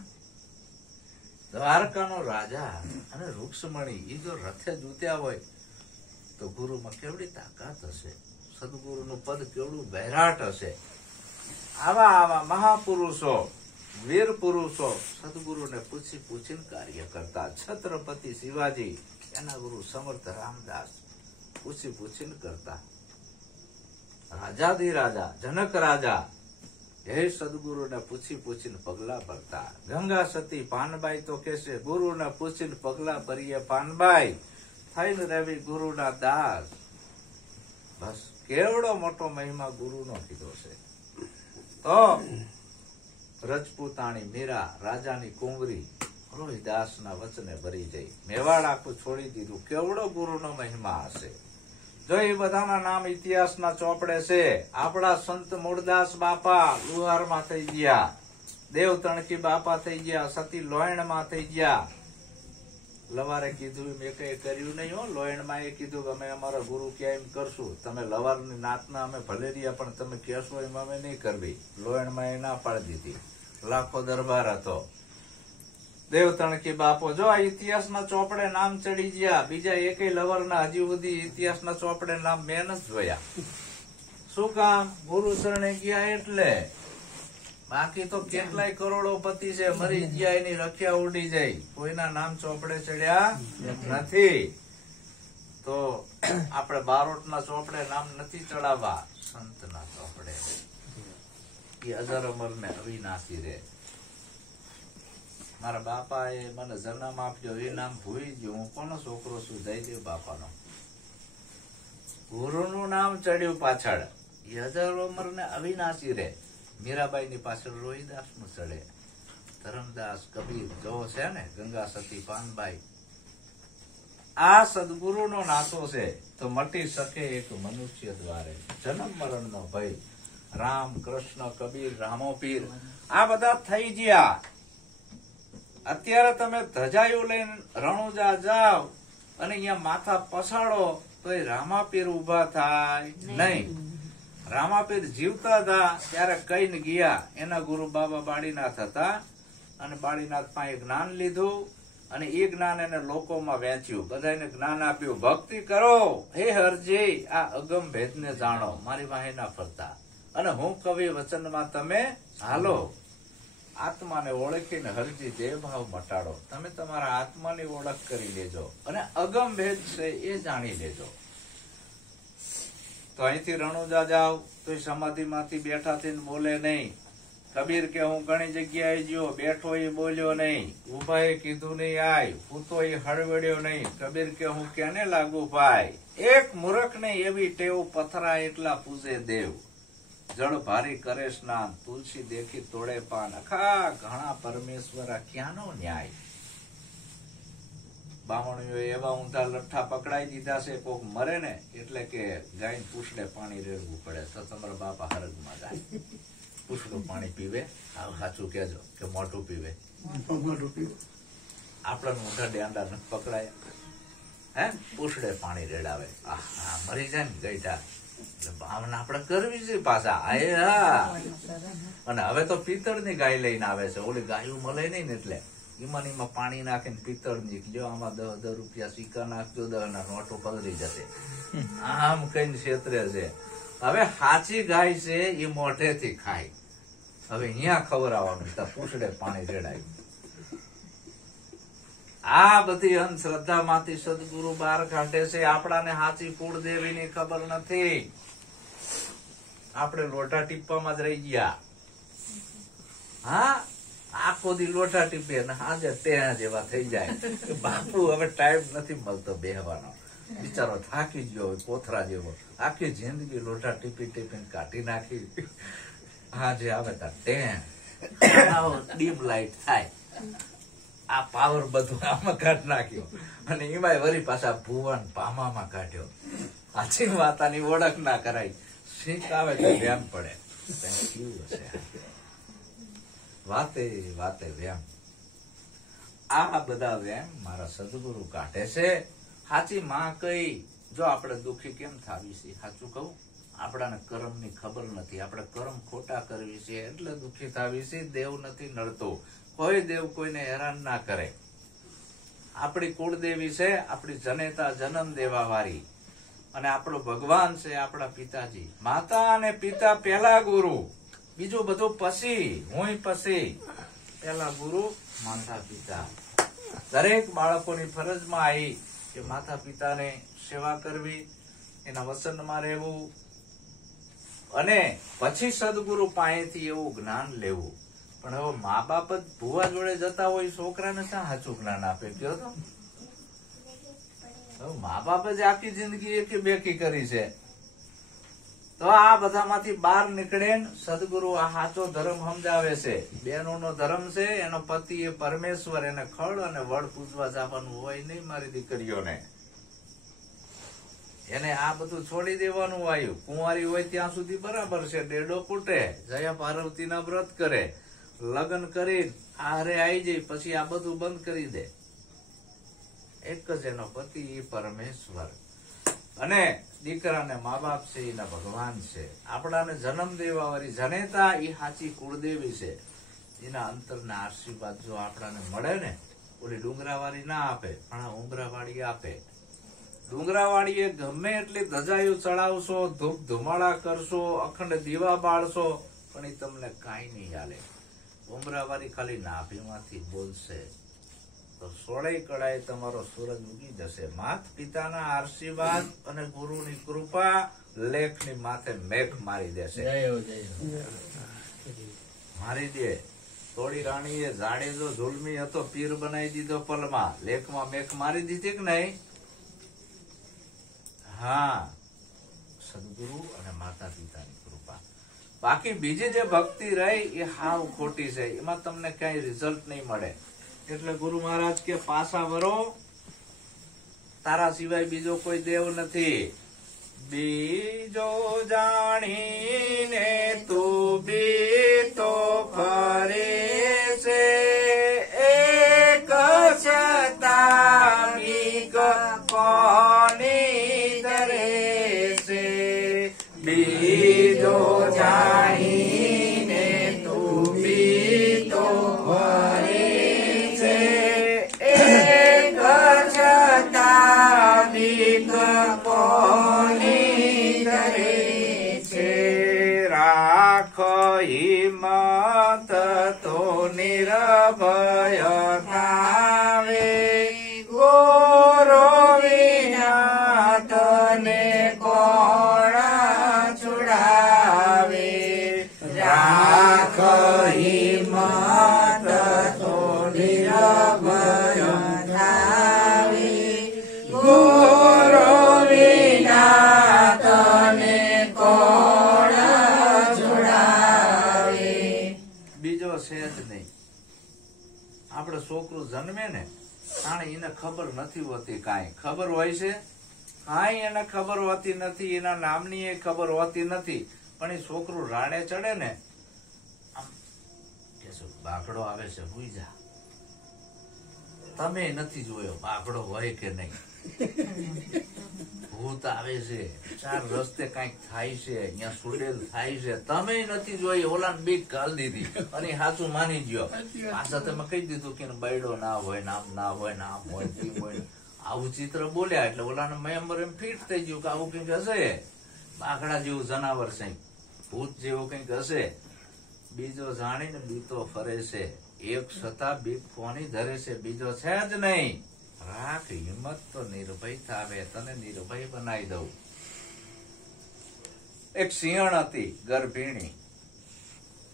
દ્વારકાનો રાજા અને રૂક્ષમણી એ જો રથે જૂત્યા હોય તો ગુરુમાં કેવડી તાકાત હશે, સદગુરુનું પદ કેવડું બહેરાટ હશે. આવા મહાપુરુષો, વીર પુરુષો સદગુરુને પૂછીને કાર્ય કરતા. છત્રપતિ શિવાજી, એના ગુરુ સમર્થ રામદાસ પૂછીને કરતા. રાજાધિરાજા જનક રાજા હે સદગુરુને પૂછીને પગલા ભરતા. ગંગા સતી પાનબાઈ તો કેશે ગુરુને પૂછીને પગલા ભરીએ પાનબાઈ, થઈને રવિ ગુરુના દાસ. બસ કેવડો મોટો મહિમા ગુરુનો કીધો છે. તો રજપૂતાણી મીરા રાજાની કુંવરી રોહિદાસના વચને ભરી જઈ મેવાડ આખું છોડી દીધું. કેવડો ગુરુનો મહિમા હશે. જો એ બધાના નામ ઇતિહાસના ચોપડે છે. આપણા સંત મૂળદાસ બાપા લુહારમાં થઈ ગયા, દેવ તણકી બાપા થઈ ગયા, સતી લોયણમાં થઈ ગયા. લવારે કીધું મેં કઈ કર્યું નહીં હો. લોયણમાં એ કીધું કે અમે અમારા ગુરુ ક્યાં એમ કરશું, તમે લવારની નાતના અમે ભલે રહ્યા પણ તમે કહેશો એમ અમે નહીં કરવી. લોયણમાં એ ના પાડી દીધી. લાખો દરબાર હતો. દેવ તણકી બાપો જો આ ઇતિહાસના ચોપડે નામ ચડી ગયા. બીજા એકેય લવરના હજી સુધી ઇતિહાસના ચોપડે નામ મેં નથી જોયા. શું કામ? ગુરુ શરણે ગયા એટલે. બાકી તો કેટલાય કરોડોપતિ છે, મરી ગયા એની રખ્યા ઉડી જાય, કોઈના નામ ચોપડે ચડ્યા નથી. તો આપણે બારોટના ચોપડે નામ નથી ચડાવવા, સંતના ચોપડે. એ અજર અમર ને અવિનાશી રે. મારા બાપા એ મને જન્મ આપ્યો એ નામ ભૂલી ગયો. હું કોનો છોકરો છું? જયદેવ બાપાનો. ગુરુનું નામ ચડ્યું પાછળ. એ અજર અમર ને અવિનાશી રે. મીરાબાઈ ની પાછળ રોહિદાસ નું ચડે. ધરમદાસ કબીર જો છે ને, ગંગા સતી પાનબાઈ. આ સદગુરુ નો નાતો છે તો મટી શકે એક મનુષ્ય દ્વારે. જન્મ મરણ નો ભય. રામ કૃષ્ણ કબીર રામો પીર આ બધા થઈ ગયા. અત્યારે તમે ધજાયું લઈને રણુજા જાવ અને અહીંયા માથા પસાડો તો એ રામાપીર ઉભા થાય નહીં. રામાપીર જીવતા હતા ત્યારે કઈને ગયા. એના ગુરુ બાબા બાળીનાથ હતા અને બાળીનાથ પાસે જ્ઞાન લીધું અને એ જ્ઞાન એને લોકોમાં વહેંચ્યું. બધાને જ્ઞાન આપ્યું. ભક્તિ કરો હે હરજી, આ અગમ ભેદને જાણો, મારી વાહે ના ફરતા. અને હું કવિ વચનમાં તમે હાલો. આત્માને ઓળખીને હરજી દેવભાવ મટાડો. તમે તમારા આત્માની ઓળખ કરી લેજો અને અગમ ભેદ છે એ જાણી લેજો. તો અહીંથી રણુજા જાવ તો સમાધિમાંથી બેઠા થઈને બોલે નહીં. કબીર કે હું ઘણી જગ્યાએ ગયો, બેઠો એ બોલ્યો નહીં, ઉભા એ કીધું નહીં આય, પૂતો એ હળવડ્યો નહીં. કબીર કે હું કેને લાગુ ભાઈ? એક મૂર્ખ ને એવી ટેવ, પથરા એટલા પૂજે દેવ. જળ ભારી કરે સ્નાન, તુલસી દેખી તોડે પાન. અખા ઘણા પરમેશ્વર ક્યાંનો ન્યાય. બામણીઓ એવા ઊંધા લઠ્ઠા પકડાઈ દીધા છે. કોક મરે ને એટલે કે ગાય પૂછડે પાણી રેડવું પડે તો તમારા બાપા હરગમાં જાય. પૂછડું પાણી પીવે? સાચું કેજો કે મોઢું પીવે? આપડા મોઢા ડેંડા નથી પકડાય. હે પૂછડે પાણી રેડાવે. મરી જાય ને ગઈઠા એટલે ભાવના આપણે કરવી છે પાછા. અને હવે તો પિત્તળની ગાય લઈને આવે છે. ઓલી ગાયું મળે નહીં ને એટલે એમાં પાણી નાખીને પિત્તળની, જો આમાં 10 રૂપિયા સિક્કા નાખજો, 10 ના નોટો પલરી જશે, આમ કઈ ક્ષેત્રે છે. હવે સાચી ગાય છે એ મોઢેથી ખાય. હવે અહીંયા ખવડાવવાનું, ત્યાં પૂછડે પાણી રેડાયું. આ બધી અંધશ્રદ્ધા માંથી સદગુરુ બહાર કાઢે છે. આપણાને સાચી કુળદેવી ની ખબર નથી. આપણે લોટા ટીપવામાં જ રહી ગયા. હા, આખો દી લોટા ટીપે ને આજે ટેણા જેવા થઈ જાય. બાપુ હવે ટાઈમ નથી મળતો બેહવાનો. બિચારો થાકી ગયો હોય કોથરા જેવો. આખી જિંદગી લોટા ટીપી ટીપીને કાઢી નાખી. આજે આવે તા ટેણ, ડીમ લાઈટ થાય. આ પાવર બધું આમાં કાઢ નાખ્યો અને એમાં વરી પાછા ભુવન પામામાં કાઢ્યો. આછી માતાની ઓળખ ના કરાય. શીખ આવે તો વ્યામ પડે. કેવું હશે વાતે વાતે વ્યામ. આ બધા વ્યામ મારા સદગુરુ કાઢે છે. સાચી માં કઈ, જો આપણે દુખી કેમ થાવી છે? સાચું કહું, આપણાને કર્મ ની ખબર નથી. આપણે કર્મ ખોટા કરવી છે એટલે દુખી થાવી છે. દેવ નથી નડતો. કોઈ દેવ કોઈને હેરાન ના કરે. આપણી કુળદેવી છે, આપણી જનેતા જન્મ દેવા વાળી, અને આપણો ભગવાન છે આપણા પિતાજી. માતા અને પિતા પહેલા ગુરુ, બીજું બધું પછી. હું પછી, પહેલા ગુરુ માતા પિતા. દરેક બાળકોની ફરજમાં આવી કે માતા પિતાને સેવા કરવી, એના વસનમાં રહેવું, અને પછી સદગુરુ પાસેથી એવું જ્ઞાન લેવું. પણ હવે મા બાપ જ ભુવા જોડે જતા હોય, છોકરાને શા સાચું જ્ઞાન આપે? કયો તો હવે મા બાપ જ આખી જિંદગી એકી બેકી કરી છે. તો આ બધામાંથી બહાર નીકળે સદગુરુ આ સાચો ધર્મ સમજાવે છે. બહેનોનો ધર્મ છે, એનો પતિ એ પરમેશ્વર, એને ખડ અને વડ પૂજવા જવાનું હોય નહીં મારી દીકરીઓને. એને આ બધું છોડી દેવાનું આવ્યું. કુંવારી હોય ત્યાં સુધી બરાબર છે, ડેડો કૂટે, જયા પાર્વતી ના વ્રત કરે, લગ્ન કરી હારે આવી જાય, પછી આ બધું બંધ કરી દે. એક જ એનો પતિ એ પરમેશ્વર, અને દીકરાને મા બાપ છે એના ભગવાન છે. આપણાને જન્મ દેવા વાળી જનેતા એ સાચી કુળદેવી છે. એના અંતરના આશીર્વાદ જો આપણાને મળે ને, ઓલી ડુંગરાવાળી ના આપે, પણ આ ઉમરાવાળી આપે. ડુંગરાવાળીએ ગમે એટલી ધજાયું ચડાવશો, ધૂપ ધુમાડા કરશો, અખંડ દીવા બાળશો, પણ એ તમને કાંઈ નહીં હાલે. ઉમરાવાળી ખાલી નાભીમાંથી બોલશે તો 16 કળાએ તમારો સૂરજ ઉગી જશે. માત પિતાના આશીર્વાદ અને ગુરુની કૃપા લેખની માથે મેઘ મારી દેશે. મારી દે. થોડી રાણીએ જાડેજો ઝુલમી હતો, પીર બનાવી દીધો પલમાં. લેખમાં મેઘ મારી દીધી કે નહીં? હા, સદગુરુ અને માતા પિતાની કૃપા. બાકી બીજી જે ભક્તિ રહી એ હાવ ખોટી છે. એમાં તમને કઈ રિઝલ્ટ નહીં મળે. એટલે ગુરુ મહારાજ કે પાછા વરો, તારા સિવાય બીજો કોઈ દેવ નથી. બીજો જાણીને તું બીતો ફરે છે, એક છતાં બીક કોની ધરે છે. બીજો જાણીને તું બીતો ફરે છે, એક છતાં બીક કોની ધરે છે. રાખ હિંમત તો નિર્ભય થાવે, ગુરુ વિના તને કોણ છોડાવે. રાખ હિંમત તો નિર્ભય થાવે, ગુરુ વિના તને કોણ છોડાવે. બીજો છે જ નહીં. આપણે છોકરું જન્મે ને તાણે એને ખબર નથી હોતી, કાંઈ ખબર હોય છે? કાંઈ એને ખબર હોતી નથી. એના નામની એ ખબર હોતી નથી. પણ એ છોકરું રાડે ચડે ને, આમ કે બાકડો આવે છે, હુઈ જા. તમે નથી જોયો બાગડો હોય કે નહીં. ભૂત આવે છે, ચાર રસ્તે કઈક થાય છે, અહીંયા સુડેલ થાય છે, તમે નથી જોઈ. ઓલાને બીક કાલ દીધી અને સાચું માની ગયો. પાછા તમે કહી દીધું કે બૈડો ના હોય, નામ ના હોય, નામ હોય, તેમ હોય. આવું ચિત્ર બોલ્યા એટલે ઓલાને મેમ્બર એમ ફિટ થઈ ગયું કે આવું કઈક હશે, બાકડા જેવું જનાવર છે, ભૂત જેવું કઈક હશે. બીજો જાણીને બીતો ફરે છે, એક છતાં બીક કોની ધરે છે, બીજો છે જ નહીં. રાખ હિંમત તો નિર્ભય થાવે, તને નિર્ભય બનાવી દઉં. એક સિંહણ હતી ગર્ભીણી,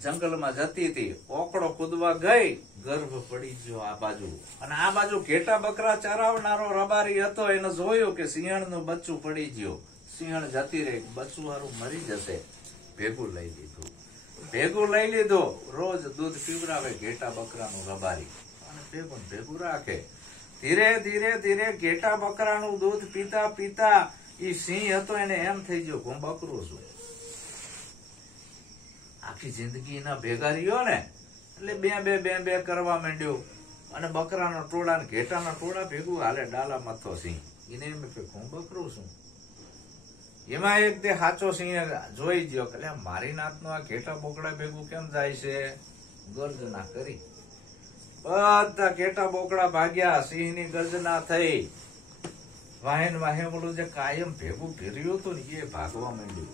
જંગલમાં જતી હતી, ઓકળો કૂદવા ગઈ, ગર્ભ પડી ગયો આ બાજુ. અને આ બાજુ ઘેટા બકરા ચરાવનારો રબારી હતો, એને જોયું કે સિંહણ નું બચ્ચું પડી ગયું. સિંહણ જતી રહી, બચ્ચું હારું મરી જશે. ભેગું લઈ લીધું. રોજ દૂધ પીવરાવે ઘેટા બકરાનું રબારી અને ભેગું રાખે. ધીરે ધીરે ઘેટા બકરાનું દૂધ પીતા પીતા ઈ સિંહ હતો એને એમ થઈ ગયું હું બકરું છું. આખી જિંદગી એના ભેગા રહ્યો ને એટલે બે કરવા માંડ્યો. અને બકરાના ટોળા ને ઘેટાના ટોળા ભેગું હાલે ડાલા મથો સિંહ. એને એમ કે હું બકરું છું. એમાં એક તે સાચો સિંહ જોઈ ગયો કે મારી નાતનો આ ઘેટા બોકડા ભેગું કેમ જાય છે. ગર્જના કરી, બધા ઘેટા બોકડા ભાગ્યા. સિંહ ની ગર્જના થઈ. વાહે ઓલું જે કાયમ ભેગું ઘેર્યું હતું ને એ ભાગવા માંડ્યું.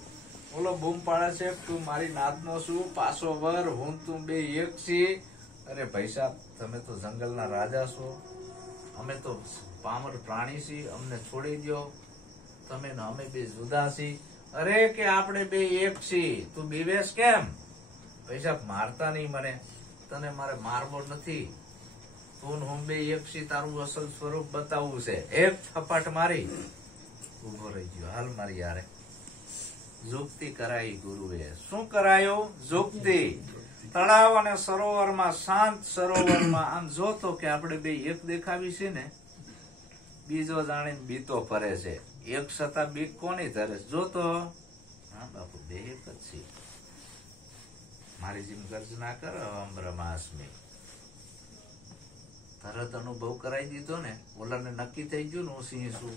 ઓલો બૂમ પાડે છે તું મારી નાતનો છું, પાછો વર, હું તું બે એક છી. અરે પૈસા તમે તો જંગલના રાજા છો, અમે તો પામર પ્રાણી છીએ, અમને છોડી દો. તમે ને અમે બે જુદા છીએ. અરે કે આપણે બે એક છીએ, તું બીવેશ કેમ? પૈસા મારતા નહીં મને, તને મારે મારવો નથી. તું હું બે એક છી, તારું અસલ સ્વરૂપ બતાવવું છે. એક થપાટ મારી ઉભો રહી ગયો. હાલ મારી યારે જુક્તિ કરાઈ ગુરુએ. શું કરાયું? જુક્તિ. તળાવ અને સરોવરમાં, શાંત સરોવરમાં આમ જોતો કે આપણે બે એક દેખાવી છે ને. બીજો જાણીને બીતો ફરે છે. એક છતાં બીક કોની ધરે? જોતો હા બાપુ બે એક જ છે. મારી જેમ ગર્જના કરો અહમ બ્રહ્માસ્મિ. તરત અનુભવ કરાવી દીધો ને. ઓલાને નક્કી થઈ ગયું ને હું સિંહ છું.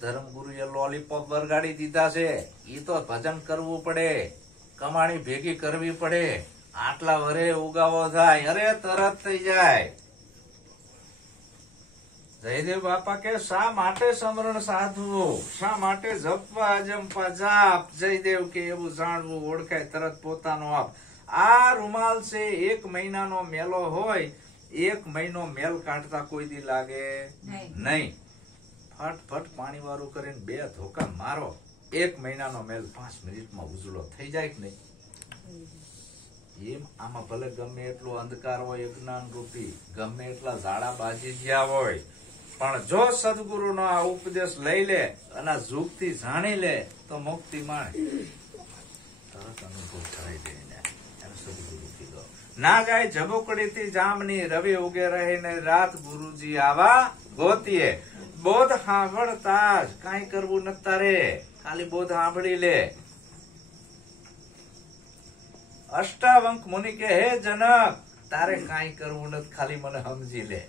ધર્મગુરુએ લોલીપોપ વરગાડી દીધા છે. ઈ તો ભજન કરવું પડે, કમાણી ભેગી કરવી પડે. આટલા વરે ઉગાવો થાય, અરે તરત થઈ જાય. જયદેવ બાપા કે શા માટે સમરણ સાધવું, શા માટે જપવા અજંપા જાપ. જયદેવ કે એવું જાણવું ઓળખાય તરત પોતાનો આપ. આ રૂમાલ છે, 1 મહિનાનો મેલો હોય, 1 મહિનો મેલ કાઢતા કોઈ દી લાગે નહીં. ફટ પાણી વાળું કરીને 2 ધોકા મારો, 1 મહિનાનો મેલ 5 મિનિટમાં ઉજળો થઈ જાય કે નહીં? એમ આમાં ભલે ગમે એટલો અંધકાર હોય, અજ્ઞાન રૂપી ગમે એટલા ઝાડા બાજી ગયા હોય, પણ જો સદગુરુ નો આ ઉપદેશ લઈ લે અને જુગથી જાણી લે તો મુક્તિ માણે. તરત અનુભવ કરાઈ દે એને સદગુરુ કીધો. ના ગાય ઝબુકડી થી જામની, રવિ ઉગે રહીને રાત ગુરુજી આવા ગોતીએ. બોધ સાંભળતા જ કઈ કરવું નથી તારે, ખાલી બોધ સાંભળી લે. અષ્ટાવંક મુનિ કે હે જનક, તારે કઈ કરવું નથી, ખાલી મને સમજી લે.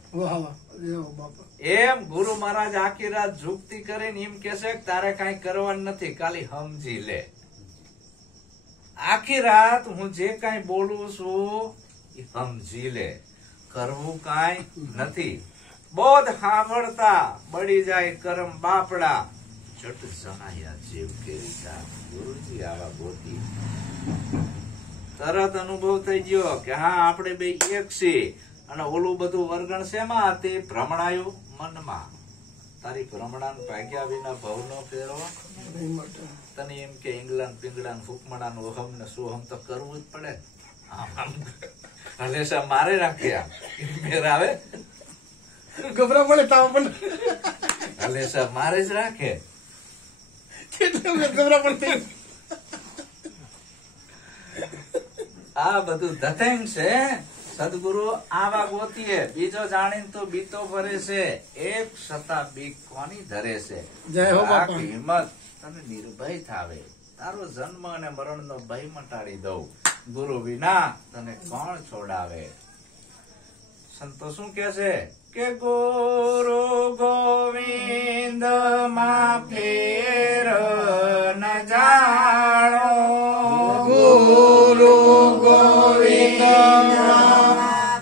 એમ ગુરુ મહારાજ આખી રાત જુક્તિ કરીને એમ કે છે તારે કઈ કરવાનું નથી, ખાલી સમજી લે. આખી રાત હું જે કઈ બોલું છું એ સમજી લે, કરવું કઈ નથી. બોધ સાંભળતા બળી જાય કરમ બાપડા, જટ જણાયા જેવ કેરી ચા. ગુરુજી આવા ગોતી. તરત અનુભવ થઈ ગયો કે હા આપણે બે એક છીએ. અને ઓલું બધું વર્ગણ શેમાં હતી? ભ્રમણાયું મનમાં. તારી ભ્રમણા ભાગ્યા વિના ભવ નો ફેરો. તને એમ કે ઇંગ્લેન્ડ પિંગળા ફૂકમણા નું અહમ ને સુહમ તો કરવું જ પડે. હલેશા મારે રાખ્યા મેર આવે, ગભરા પડે તાવ પણ હલેશા મારે જ રાખે. ગભરા પડે. આ બધું ધતેંગ છે. સદગુરુ આવા ગોતીએ. બીજો જાણીને તો બીતો ફરે છે. એક છતાં બીક કોની ધરે છે. હિંમત તને નિર્ભય થાવે, તારો જન્મ અને મરણ નો ભય મટાડી દઉં. ગુરુ વિના તને કોણ છોડાવે. સંતો શું કે છે? કે ગુરુ ગોવિંદ માં ફેર ન જાણો, ગુરુ ગોવિંદ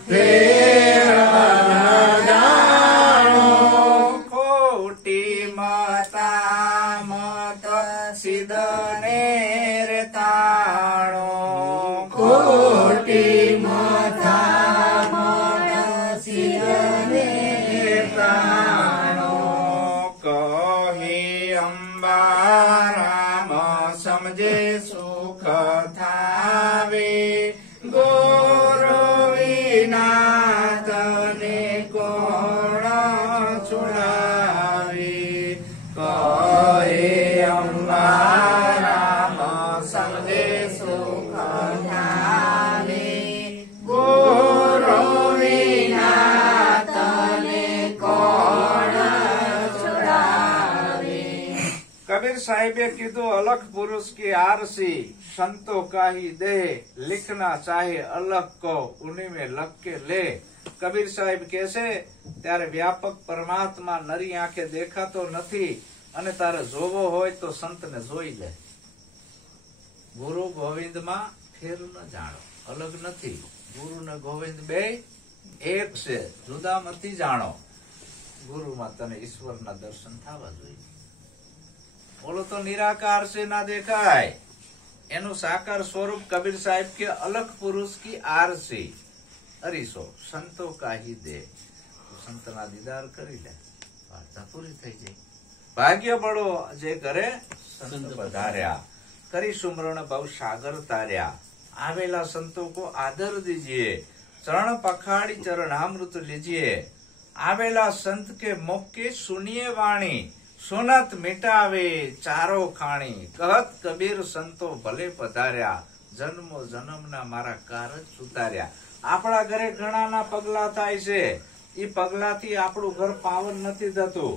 ફેર ન જાણો, ખોટી મતા મત સિદ્ધને રે તાણો, ખોટી મતા મત સિદ્ધને તાણો, કહી અંબારામ સમજે સુખ થાવે, ગુરુ વિના તને કોણ છુડાવે, કહે અંબારામ સમજે સુખ થાવે, ગુરુ વિના તને કોણ છુડાવે। કબીર સાહેબે કીધું અલખ પુરુષ की आरसी संतो का ही दे, लिखना चाहे अलग को उन्हीं में लग के ले। કબીર સાહેબ કહે છે ત્યારે વ્યાપક પરમાત્મા નરી આંખે દેખાતો નથી અને તારે જોવો હોય તો સંતને જોઈ લે। ગુરુ ગોવિંદ માં ફેર ન જાણો, અલગ નથી, ગુરુ ને ગોવિંદ બે એક છે, જુદા મતી જાણો। ગુરુમાં તને ઈશ્વરના દર્શન થવા જોઈએ। બોલો તો નિરાકાર से ना દેખાય, એનું સાકાર સ્વરૂપ કબીર સાહેબ કે અલગ પુરુષ की आरसी અરીસો સંતો કાહી દે, સંતના દીદાર કરી લે, વાર્તા પૂરી થઈ જાય। ભાગ્ય બળો જે કરે સંત પધાર્યા, કરી સુમરણ બહુ સાગર તાર્યા। આવેલા સંતો को आदर दीजिए, चरण पखाड़ी चरणामृत लीजिए। आवेला संत के मुख की सुनिए वाणी, सुनत मिटावे चारो खाणी। कहत कबीर संतो भले पधार्या, जन्मो जन्मना मारा कारज सुतार्या। આપણા ઘરે ઘણાના પગલા થાય છે, એ પગલાથી આપણું ઘર પાવન નથી થતું।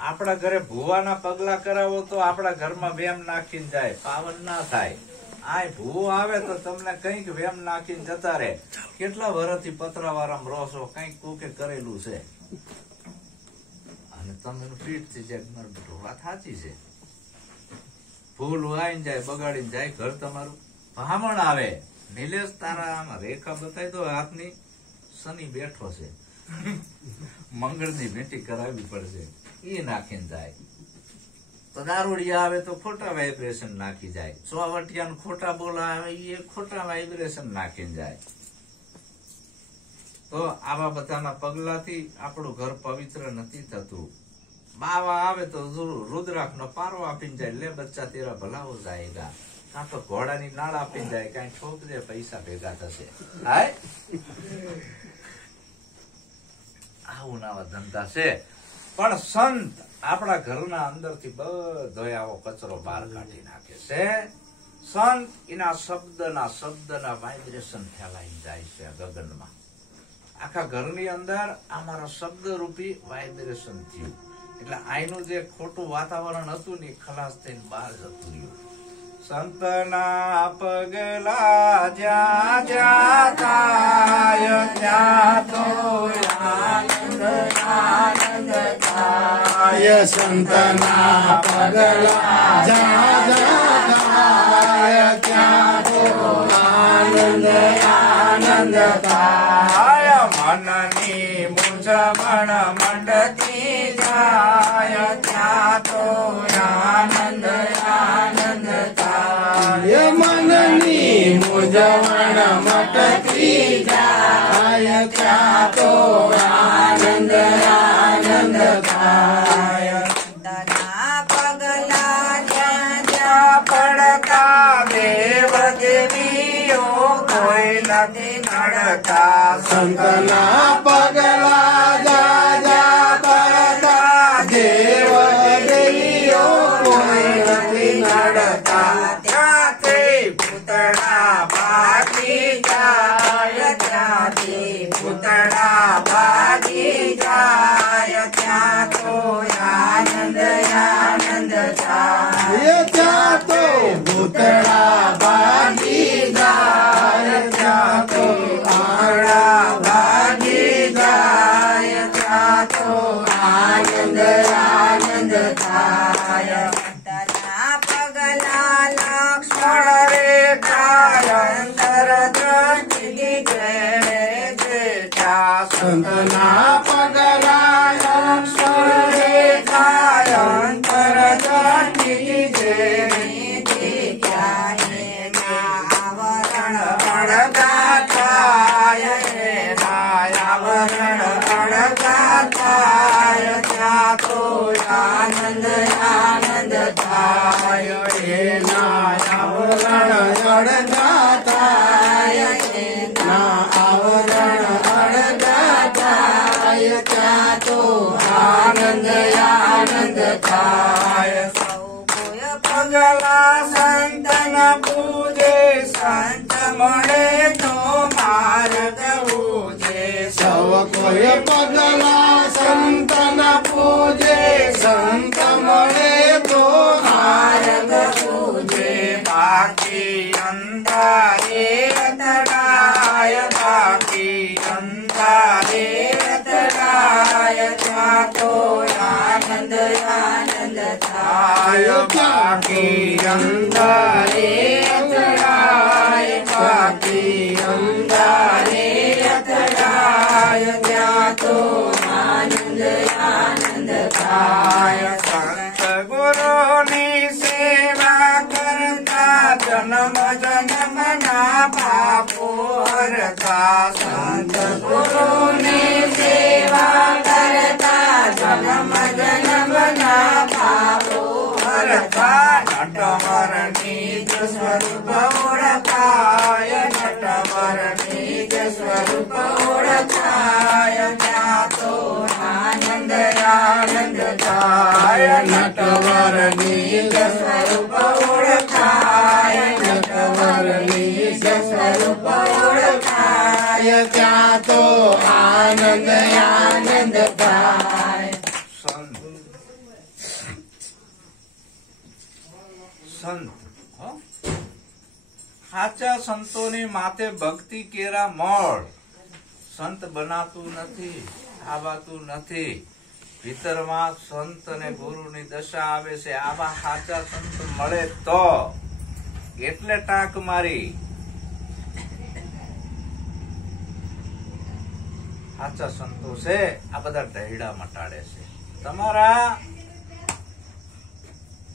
આપણા ઘરે ભૂવાના પગલા કરાવો તો આપણા ઘરમાં વેમ નાખીને જાય, પાવન ના થાય। આ ભૂવો આવે તો તમને કઈક વેમ નાખીને જતા રહે। કેટલા વર્ષથી પતરાવાળામાં રહો છો, કઈક કોકે કરેલું છે અને તમે પીઠથી જાય, વાત સાચી છે। ફૂલ વાઈને જાય, બગાડીને જાય ઘર તમારું। ભામણ આવે, નિલેશ તારા આમાં રેખા બતાવી દો હાથની, શનિ બેઠો છે, મંગળની ભેટી કરાવવી પડશે, એ નાખીને જાય। તો દારૂડિયા આવે તો ખોટા વાઇબ્રેશન નાખી જાય, ચોવટિયાને ખોટા બોલા આવે એ ખોટા વાઇબ્રેશન નાખીને જાય। તો આવા બધાના પગલાથી આપણું ઘર પવિત્ર નથી થતું। બાવા આવે તો રુદ્રાક્ષ નો પારો આપીને જાય, લે બચ્ચા તેરા ભલા હો જાયેગા। કાં તો ઘોડાની નાળ આપીને જાય, કઈ ઠોક દે પૈસા ભેગા થશે। હાય આવું નાવા ધંધા છે। પણ સંત આપણા ઘરના અંદરથી બધો આવો કચરો બહાર કાઢી નાખે છે। સંત એના શબ્દના વાઇબ્રેશન ફેલાઈ જાય છે ગગનમાં। આખા ઘરની અંદર આ મારા શબ્દ રૂપી વાઇબ્રેશન થયું, એટલે આનું જે ખોટું વાતાવરણ હતું ને ખલાસ થઈને બહાર જતું રહ્યું। સંતના પગલા જ્યાં જ્યાં થાય, ત્યાં તો આનંદ આનંદ થાય। સંતના પગલા જ્યાં જ્યાં થાય, ત્યાં તો આનંદ આનંદ થાય। મનની મૂંઝવણ મંડતી જાય, ત્યાં તો આનંદ આનંદ થાય। મનની મૂંઝવણ મટતી જાય, ત્યાં તો આનંદ આનંદ થાય। સંતના પગલા જ્યાં ત્યાં પડતા દેવ દેવીઓ કોઈ નથી નડતા। સંતના પગલા જ્યાં જ્યાં પડતા દેવ દેવીઓ કોઈ નથી નડતા। ત્યાંથી પૂતળા ભાગી જાય, ત્યાંથી પૂતળા ભાગી જાય, ત્યાં તો આનંદ આનંદ થાય। ત્યાં તો ભૂતળા ભાગી જાય, ત્યાં તો પૂતળા ભાગી જાય, ત્યાં તો આનંદ આનંદ થાય સંતના પગલા લક્ષ્મણ રેખાય અંતર દ્રષ્ટિ જેઠા સંતના પગલા લક્ષ્મણ રેખાય અંતર દ્રષ્ટિ જેઠા આવરણ અણગાથાય આવરણ અણગાથાય ત્યાં તો આનંદ આનંદ થાય એના આવરણ અડધા થાય ના આવરણ અડધા થાય ત્યાં તો આનંદ આનંદ થાય સૌ કોઈ પગલા સંતન પૂજે સંત મળે તો માર્ગ ઉજે સૌ કોઈ પગલા સંતના પૂજે સંત મળે તો માર્ગ પૂજે બાકી અંધારે તડાય બાકી અંધારે તડાય ત્યાં તો આનંદ આનંદ થાય બાકી અંધારે તડાય બાકી અંધારે તડાય ત્યાં તો આનંદ આનંદ થાય સંત ગુરુની સેવા કરતા જન્મ જન્મના પાપો હરતા સંત ગુરુની સેવા કરતા જન્મ જન્મના પાપો હરતા નટવર નિજ સ્વરૂપ ઓળખાય નટવર નિજ સ્વરૂપ ઓળખાય ત્યાં તો આનંદ આનંદ થાય નટવર નિજ સ્વરૂપ ઓળખાય નટવર નિજ સ્વરૂપ ઓળખાય ત્યાં તો આનંદ આનંદ થાય સંત સાચા સંતોની માથે ભક્તિ કેરા મળ સંત બનાતું નથી આવાતું નથી ભીતરમાં સંત અને ગુરુની દશા આવે છે આવા સાચા સંત મળે તો એટલે ટાંક મારી સાચા સંતો છે આ બધા ઢૈડા મટાડે છે તમારા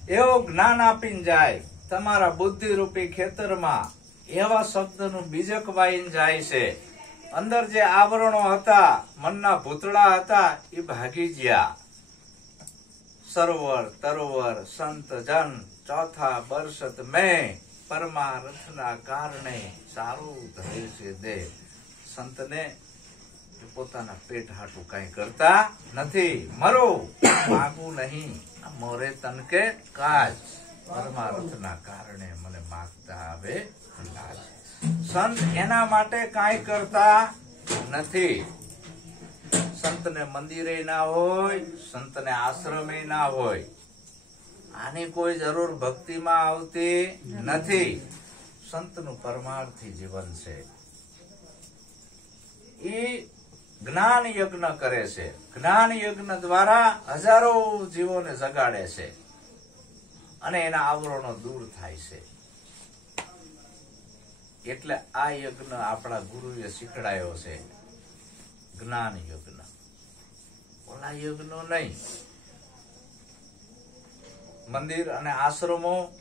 એવું જ્ઞાન આપીને જાય તમારા બુદ્ધિ રૂપી ખેતરમાં એવા શબ્દનું બીજક વાઈને જાય છે અંદર જે આવરણો હતા મનના ભૂતળા હતા એ ભાગી ગયા સરોવર તરોવર સંત જન ચોથા બરસત મેં પરમાર્થના કારણે સારું ધરે છે દે સંતને પોતાના પેટ હાટું કઈ કરતા નથી મરો માગવું નહીં મોરે તનકે કાજ પરમાર્થના કારણે મને માગતા આવે લાજ સંત એના માટે કાંઈ કરતા નથી સંતને મંદિરે ના હોય સંતને આશ્રમે ના હોય આની કોઈ જરૂર ભક્તિમાં આવતી નથી સંતનું પરમાર્થી જીવન છે ઈ જ્ઞાન યજ્ઞ કરે છે જ્ઞાન યજ્ઞ દ્વારા હજારો જીવોને જગાડે છે અને એના આવરણો દૂર થાય છે એટલે આ યજ્ઞ આપણા ગુરુએ શીખડાયો છે જ્ઞાન યજ્ઞ ઓલા યજ્ઞો નહીં મંદિર અને આશ્રમો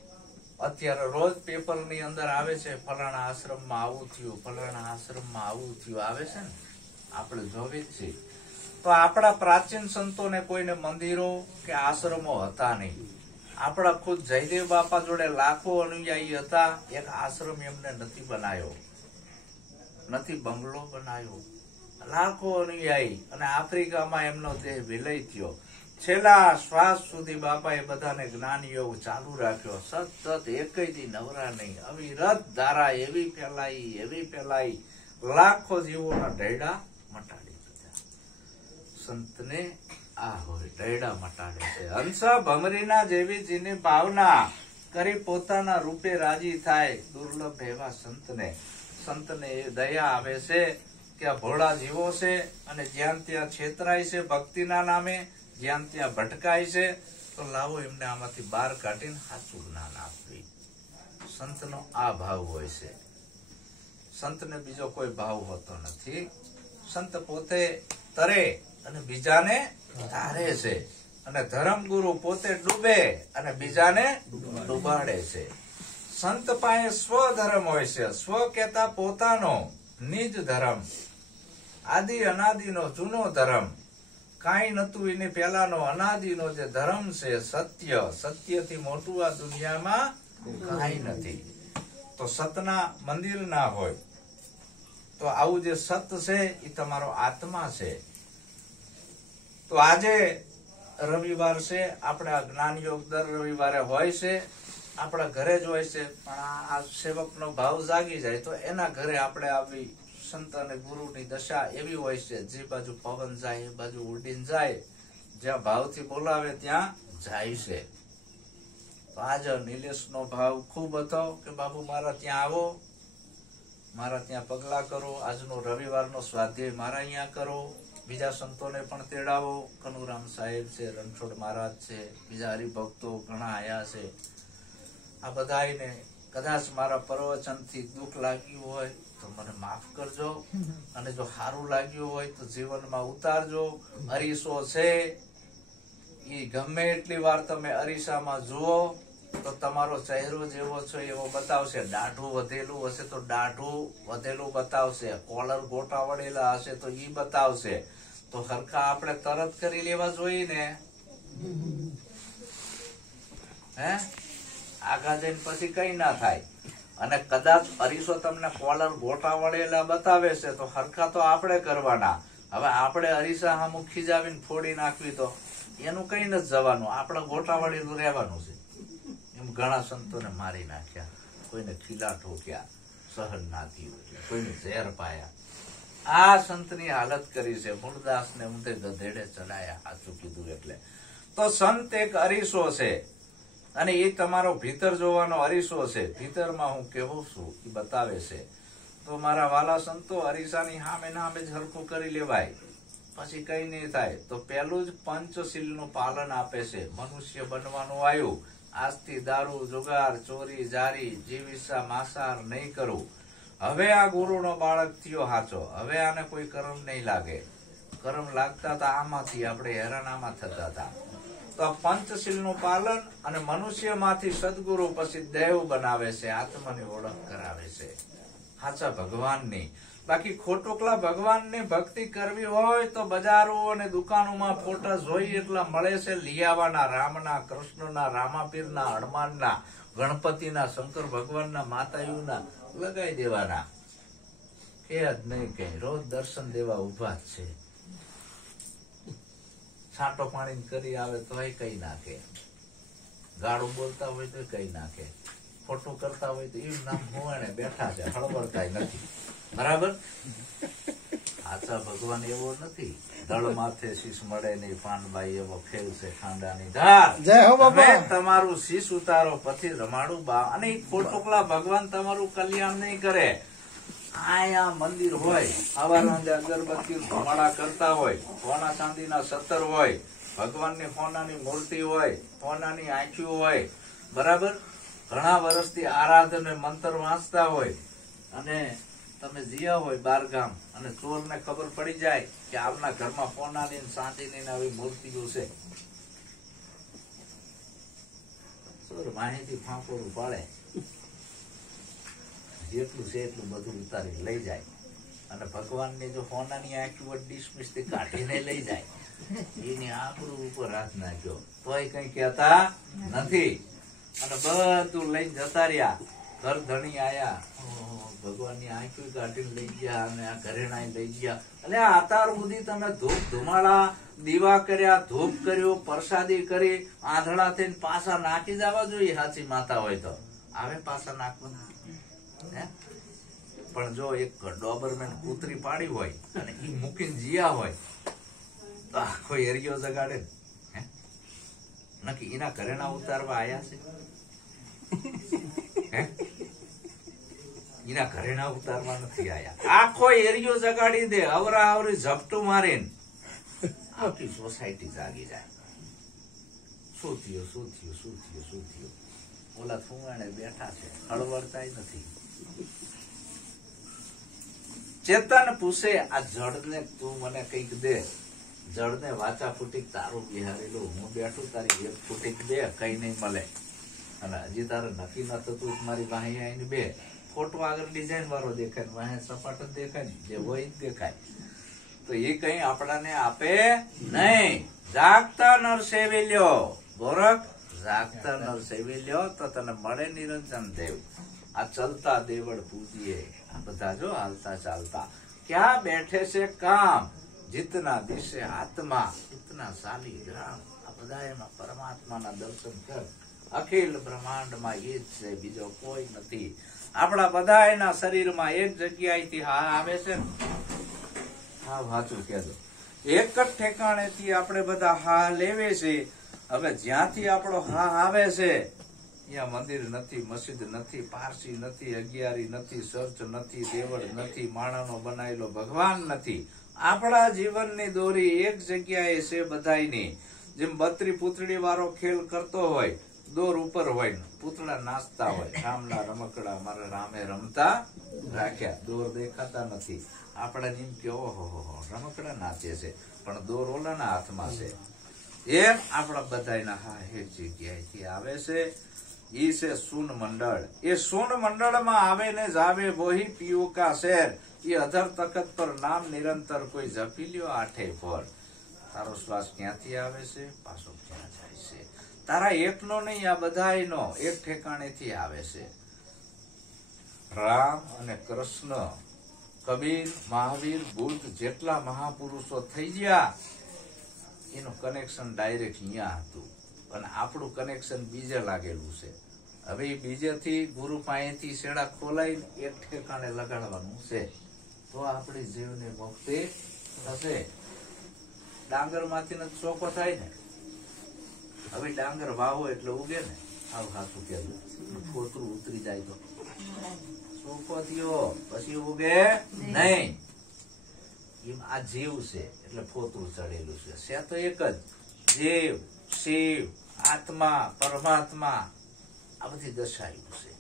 અત્યારે રોજ પેપર ની અંદર આવે છે ફલાણા આશ્રમમાં આવું થયું ફલાણા આશ્રમમાં આવું થયું આવે છે ને આપણે જોવી જ છીએ તો આપણા પ્રાચીન સંતોને કોઈને મંદિરો કે આશ્રમો હતા નહીં આપણા ખુદ જયદેવ બાપા જોડે લાખો અનુયાયી હતા એક આશ્રમ એમને નથી બનાવ્યો નથી બંગલો બનાવ્યો લાખો અનુયાયી અને આફ્રિકામાં એમનો દેહ વિલય થયો છેલ્લા શ્વાસ સુધી બાપાએ બધાને જ્ઞાન યોગ ચાલુ રાખ્યો સતત એકયથી નવરા નહીં અવિરત ધારા એવી ફેલાઈ લાખો જીવોના ઢૈડા મટાડી દીધા સંતને આ હોય ઢૈડા મટાડે છે હંસા ભમરીના જેવી જેની ભાવના કરી પોતાના રૂપે રાજી થાય દુર્લભ એવા સંતને એ દયા આવે છે કે આ ભોળા જીવો છે અને જ્યાં ત્યાં છેતરાય છે ભક્તિના નામે, જ્યાં ત્યાં ભટકાય છે, તો લાવો એમને આમાંથી બહાર કાઢીને સાચું જ્ઞાન આપવી. સંતનો આ ભાવ હોય છે. સંતને બીજો કોઈ ભાવ હોતો નથી. સંત પોતે તરે અને બીજાને તારે છે, અને ધર્મગુરુ પોતે ડૂબે અને બીજાને ડૂબાડે છે. સંત પાસે સ્વધર્મ હોય છે. સ્વ કહેતા પોતાનો, નિજ ધર્મ, આદિ અનાદિનો જૂનો ધર્મ, કાંઈ નતું એની પહેલાનો અનાદિનો જે ધર્મ છે સત્ય. સત્યથી મોટું આ દુનિયામાં કાંઈ નથી. તો સતના મંદિર ના હોય તો આવું જે સત છે એ તમારો આત્મા છે. તો આજે રવિવાર છે, આપણા જ્ઞાન યોગ દર રવિવારે હોય છે, આપણા ઘરે જ હોય છે. પણ આ સેવકનો ભાવ જાગી જાય તો એના ઘરે આપણે આવી સંત અને ગુરુની દશા એવી હોય છે, જે બાજુ પવન જાય એ બાજુ ઉડીને જાય, જ્યાં ભાવથી બોલાવે ત્યાં જાય છે. તો આજ નિલેશનો ભાવ ખૂબ હતો કે બાબુ મારા ત્યાં આવો, મારા ત્યાં પગલા કરો, આજનો રવિવારનો સ્વાધ્યાય મારા અહીંયા કરો, બીજા સંતોને પણ તેડાવો. કનુરામ સાહેબ છે, રણછોડ મહારાજ છે, બીજા હરિભક્તો ઘણા આયા છે. આ બધાને કદાચ મારા પ્રવચનથી દુઃખ લાગ્યું હોય તો મને માફ કરજો, અને જો સારું લાગ્યું હોય તો જીવનમાં ઉતારજો. અરીસો છે એ ગમે એટલી વાર તમે અરીસામાં જુઓ તો તમારો ચહેરો જેવો છે એવો બતાવશે. દાઢું વધેલું હશે તો દાઢું વધેલું બતાવશે, કોલર ગોટા વળેલા હશે તો ઈ બતાવશે. તો હરખા આપણે તરત કરી લેવા જોઈએ ને, હે આગા જઈને પછી કઈ ના થાય. અને કદાચ અરીસો તમને કોલર ગોટા વળેલા બતાવે છે તો હરખા તો આપણે કરવાના. હવે આપણે અરીસા સામું ખીજાવીને ફોડી નાખવી તો એનું કઈ નથી જવાનું, આપણે ગોટા વળેલું રહેવાનું છે. એમ ઘણા સંતોને મારી નાખ્યા, કોઈને ખીલા ઠોક્યા, સહન ના થયું, કોઈને ઝેર પાયા. આ સંતની હાલત કરી છે. મૂળદાસ ને ઊંધે ગધેડે ચડાયા, સાચું કીધું. એટલે તો સંત એક અરીસો છે, અને એ તમારો ભીતર જોવાનો અરીસો છે. ભીતરમાં હું કેવો છું એ બતાવે છે. તો મારા વાલા સંતો, અરીસાની સામે નામે જ હરખું કરી લેવાય, પછી કઈ નહીં થાય. તો પેલું જ પંચશીલ નું પાલન આપે છે. મનુષ્ય બનવાનું આવ્યું, આજથી દારૂ, જુગાર, ચોરી, જારી, જીવિસા, માંસાહાર નહીં કરવું. હવે આ ગુરુનો બાળક થયો હાચો. હવે આને કોઈ કર્મ નહીં લાગે. કર્મ લાગતા હતા આમાંથી આપણે હેરાન આમાં થતા હતા. તો આ પંચશીલ નું પાલન અને મનુષ્યમાંથી સદગુરુ પછી દેવ બનાવે છે, આત્માની ઓળખ કરાવે છે, સાચા ભગવાનની. બાકી ખોટોકલા ભગવાનની ભક્તિ કરવી હોય તો બજારો અને દુકાનોમાં ફોટા જોઈ એટલા મળે છે, લઈ આવવાના. રામના, કૃષ્ણના, રામાપીરના, હનુમાનના, ગણપતિના, શંકર ભગવાનના, માતાયુના લગાઈ દેવાના. કે જ નહીં કઈ, રોજ દર્શન દેવા ઉભા જ છે. છાંટો પાણી કરી આવે તો કઈ નાખે, ગાળું બોલતા હોય તો કઈ નાખે, ખોટું કરતા હોય તો એવું નામ હોવાને બેઠા છે, હળવળતા નથી. બરાબર? આચા ભગવાન એવો નથી. દળ માથે શીશ મળે નહીં, પાનબાઈ એવો ખેલ છે ખાંડાની ધાર. તમે તમારું શીશ ઉતારો પછી રમાડું બા. અને એ ખોટોકલા ભગવાન તમારું કલ્યાણ નહીં કરે. આયા મંદિર હોય, આવા અગરબત્તી ધુમાડા કરતા હોય, સોના ચાંદીના સત્તર હોય, ભગવાનની સોનાની મૂર્તિ હોય, સોનાની આંખીઓ હોય, બરાબર, ઘણા વર્ષથી આરાધન મંત્ર વાંચતા હોય, અને તમે જીયા હોય બાર ગામ, અને ચોર ને ખબર પડી જાય કે આપના ઘરમાં સોનાની ચાંદીની આવી મૂર્તિઓ છે, ચોર માહિતી ફાંકોરું પાડે, જેટલું છે એટલું બધું ઉતારી લઈ જાય. અને ભગવાનની જો સોનાની આંખી ડિસમિસ થી કાઢીને લઈ જાય, એની આબરૂ ઉપર હાથ નાખ્યો તોય કઈ કહેતા નથી. અને બધું લઈને જતા રહ્યા. ઘર ધણી આયા, ભગવાનની આંખી કાઢીને લઈ ગયા, અને આ ઘરેણા લઈ ગયા. એટલે આતાર સુધી તમે ધૂપ ધુમાડા દીવા કર્યા, ધૂપ કર્યો, પ્રસાદી કરી, આંધળા થઈને પાછા નાખી જવા જોઈએ. સાચી માતા હોય તો આવે પાછા નાખવા. પણ જો એક ડોબરમેન કૂતરી પાડી હોય અને ઈ મૂકીને જીયા હોય તો આખો એરિયો જગાડે ને. નક્કી એના ઘરેણા ઉતારવા આયા છે. એના ઘરેણા ઉતારવા નથી આયા. આખો એરિયો જગાડી દે, અવરા આવરી ઝપટું મારીને આખી સોસાયટી જાગી જાય. શું થયું, શું થયું, શું થયું, શું થયું? ઓલા ફુવાણે બેઠા છે, હળવળતાય નથી. ચેતન પૂછે, આ જડને તું મને કઈક દે. જડને વાચા ફૂટીક તારું બિહારેલું, હું બેઠું, તારી એક ફૂટીક દે, કઈ નહીં મળે. અને હજી તારે નક્કી ન થતું મારી વાહી આવીને બે ફોટો આગળ ડિઝાઇન વાળો દેખાય, વાહે સપાટ જ દેખાય ને, જે હોય જ દેખાય. તો એ કઈ આપણાને આપે નહીં. જાગતા નર સેવી લ્યો, ગોરખ જાગતા નર સેવી લ્યો તો તને મળે નિરંજન દેવ. આ ચલતા દેવળ પૂજીએ, આ બધા જો હાલતા ચાલતા ક્યાં બેઠે છે કામ, જીતના દિશે આત્મા ઇતના સાલી ગ્રામ. આ બધા એમાં પરમાત્માના દર્શન કર. અખિલ બ્રહ્માંડમાં એ જ છે, બીજો કોઈ નથી. આપણા બધા એના શરીરમાં એક જગ્યાએથી હા આવે છે ને, હા વાંચું કહેજો, એક જ ઠેકાણેથી આપણે બધા હા લેવે છે. હવે જ્યાંથી આપણો હા આવે છે ત્યાં મંદિર નથી, મસ્જિદ નથી, પારસી નથી, અગિયારી નથી, ચર્ચ નથી, દેવળ નથી, માણસનો બનાવેલો ભગવાન નથી. આપણા જીવનની દોરી એક જગ્યાએ છે બધાયની. જેમ બત્રી પૂતળી વાળો ખેલ કરતો હોય, દોર ઉપર હોય ને પૂતળા નાચતા હોય, રામના રમકડા મારા રામે રમતા રાખ્યા, દોર દેખાતા નથી. આપણે એમ કે ઓહો રમકડા નાચે છે, પણ દોર ઓલાના હાથમાં છે. એમ આપણા બધાના હા એક જગ્યાએથી આવે છે. ઈ છે સૂન મંડળ. એ સૂન મંડળમાં આવે ને જાવે વોહી પીયુ કા શેર. એ અધર તખત પર નામ નિરંતર કોઈ જપી લ્યો આઠે પર. તારો શ્વાસ ક્યાંથી આવે છે, પાછો ક્યાં જાય છે. તારા એકનો નહીં, આ બધાયનો એક ઠેકાણેથી આવે છે. રામ અને કૃષ્ણ, કબીર, મહાવીર, બુદ્ધ જેટલા મહાપુરુષો થઈ ગયા, એનું કનેક્શન ડાયરેક્ટ અહીંયા હતું. અને આપણું કનેક્શન બીજે લાગેલું છે. હવે એ બીજેથી ગુરુ પાસેથી શેડા ખોલાઈને એક ઠેકાણે લગાડવાનું છે, તો આપણી જીવની મુક્તિ થશે. ડાંગર માંથી ચોખ્ખો થાય ને. હવે ડાંગર વાવો એટલે ઉગે ને, આવું હાથું કેવું ફોતરું ઉતરી જાય તો ચોખ્ખો થયો, પછી ઉગે નહીં. એમ આ જીવ છે એટલે ફોતરું ચડેલું છે તો એક જ જીવ, શિવ, આત્મા, પરમાત્મા, આ બધી દશાયું છે.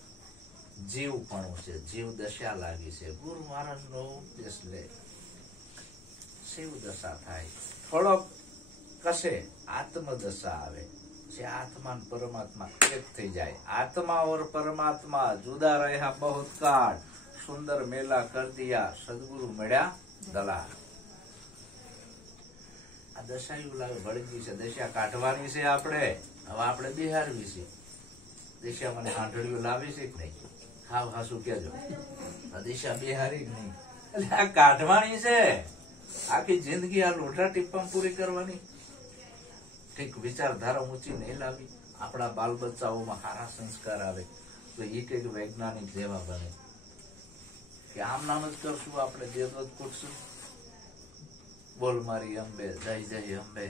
જીવ પણ છે, જીવ દશા લાગી છે. ગુરુ મહારાજ નો ઉપદેશ લે, શિવ દશા થાય. થોડોક કશે આત્મદશા આવે, જે આત્મા ને પરમાત્મા એક થઈ જાય. આત્મા और પરમાત્મા જુદા રહ્યા બહુ કાળ, સુંદર મેલા કર દિયા, સદગુરુ મળ્યા દલાલ. આ દશા એવું લાગે વળગી છે, દશા કાઢવાની છે. આપણે હવે આપણે બિહારવી છે. દશા મને હાંડળીઓ લાવી છે કે નહીં? હાવ હાસું કેજો, આ દિશા બિહારી જ નહીં, એટલે આ કાઢવાની છે. આખી જિંદગી આ લોઢા ટીપા પૂરી કરવાની. કઈક વિચારધારા ઊંચી નહીં લાવી. આપણા બાલ બચ્ચાઓમાં સારા સંસ્કાર આવે તો એ કઈક વૈજ્ઞાનિક જેવા બને. કે આમ નામ જ કરશું આપણે, જે જ કૂટશું, બોલ મારી અંબે, જય જય અંબે.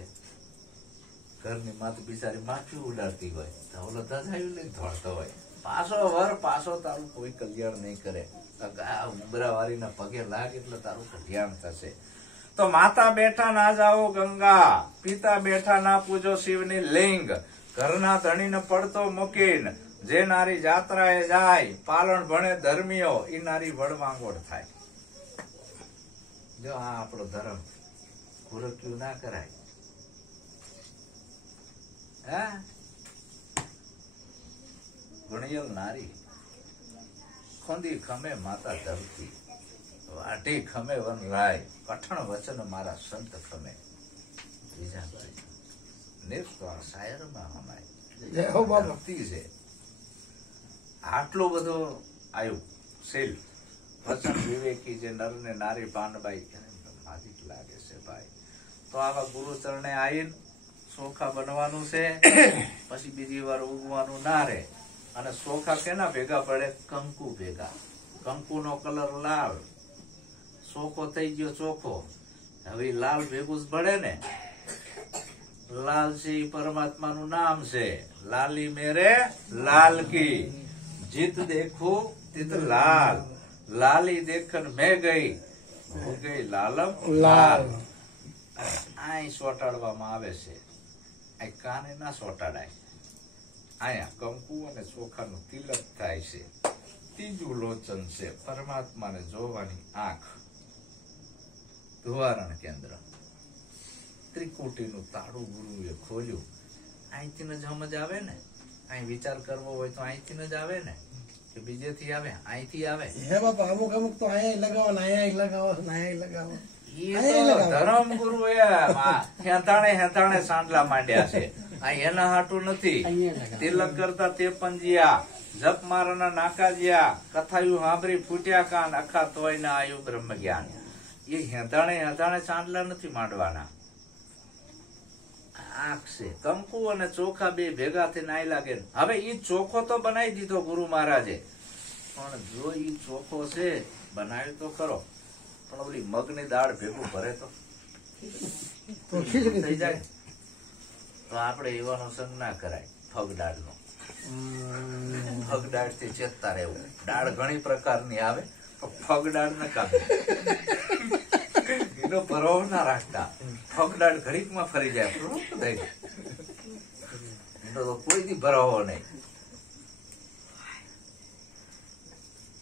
ઘરની માથે બિચારી માખી ઉડાડતી હોય તો ઓલો ધજાયું લઈને દોડતો હોય. પાછો વર પાછો તારું કોઈ કલ્યાણ નહીં કરે. ઉંબરા વાળીના પગે લાગ એટલે તારું કલ્યાણ થશે. તો માતા બેઠા ના જાઓ ગંગા, પિતા બેઠા ના પૂજો શિવની લિંગ. ઘરના ધણીને પડતો મૂકીને જે નારી જાત્રાએ જાય, પાલણ ભણે ધર્મીઓ, એ નારી વડવાંગોળ થાય. જો આ આપણો ધર્મ ગુરક્યું ના કરાય. હે ગુણિયલ નારી, ખોંદી ખમે માતા ધરતી, વાઢી ખમે વનરાય, કઠણ વચન મારા સંત ખમે. બીજા નિર્સ્વાર્થ શાયરમાં હમાય ભક્તિ છે. આટલો બધો આવ્યું શીલ વચન વિવેકી, જે નર ને નારી પાનબાઈ માલિક લાગે છે ભાઈ. તો આવા ગુરુ ચરણે આવીને ચોખા બનવાનું છે. પછી બીજી વાર ઉગવાનું ના રે. અને ચોખા કેના ભેગા પડે? કંકુ ભેગા. કંકુ નો કલર લાલ, ચોખ્ખો થઈ ગયો ચોખ્ખો. હવે લાલ ભેગું જ પડે ને. લાલ છે પરમાત્મા નું નામ છે. લાલી મેરે લાલ કી, જીત દેખું તિત લાલ. લાલી દેખન મેં ગઈ હો ગઈ લાલમ લાલ. આય સોટાડવામાં આવે છે. આ કાને ના સોટાડાય. આયા કંકુ અને ચોખાનું તિલક થાય છે. ત્રીજું લોચન છે પરમાત્માને જોવાની આંખ. ધુવારણ કેન્દ્ર. ત્રિકુટીનું તાળું ગુરુએ ખોલ્યું. અહીંથી જ સમજ આવે ને. અહીં વિચાર કરવો હોય તો અહીંથી જ આવે ને કે બીજેથી આવે? અહીંથી આવે. હે બાપા, અમુક અમુક તો અહીંયા લગાવો ને અહીંયા લગાવો ને અહીંયા લગાવો. ધર્મ ગુરુ હેતાણે સાંડલા માંડ્યા છે. આ એના હાટું નથી. તિલક કરતા તે પંજિયા, જપ મારાના નાકાજિયા, કથાયું સાંભળી ફૂટ્યા કાન, અખા તોય ના આયુ બ્રહ્મ જ્ઞાન. એ હેતાણે સાંડલા નથી માંડવાના. આંખ છે. કંકુ અને ચોખા બે ભેગા થઈને આઈ લાગે. હવે ઈ ચોખો તો બનાવી દીધો ગુરુ મહારાજે, પણ જો ઈ ચોખો છે બનાવ્યો તો ખરો, પણ ઓલી મગની દાળ ભેગું ભરે તો થઈ જાય. તો આપણે એવાનો સંગ ના કરાય. ફગદાળ નો ફગદાળ થી ચેતતા રહેવું. દાળ ઘણી પ્રકારની આવે, ફગદાળ ન કાપે. એનો ભરવ ના રાખતા. ફગદાળ ઘડીક માં ફરી જાય. એનો તો કોઈ દી ભરાવો નહીં.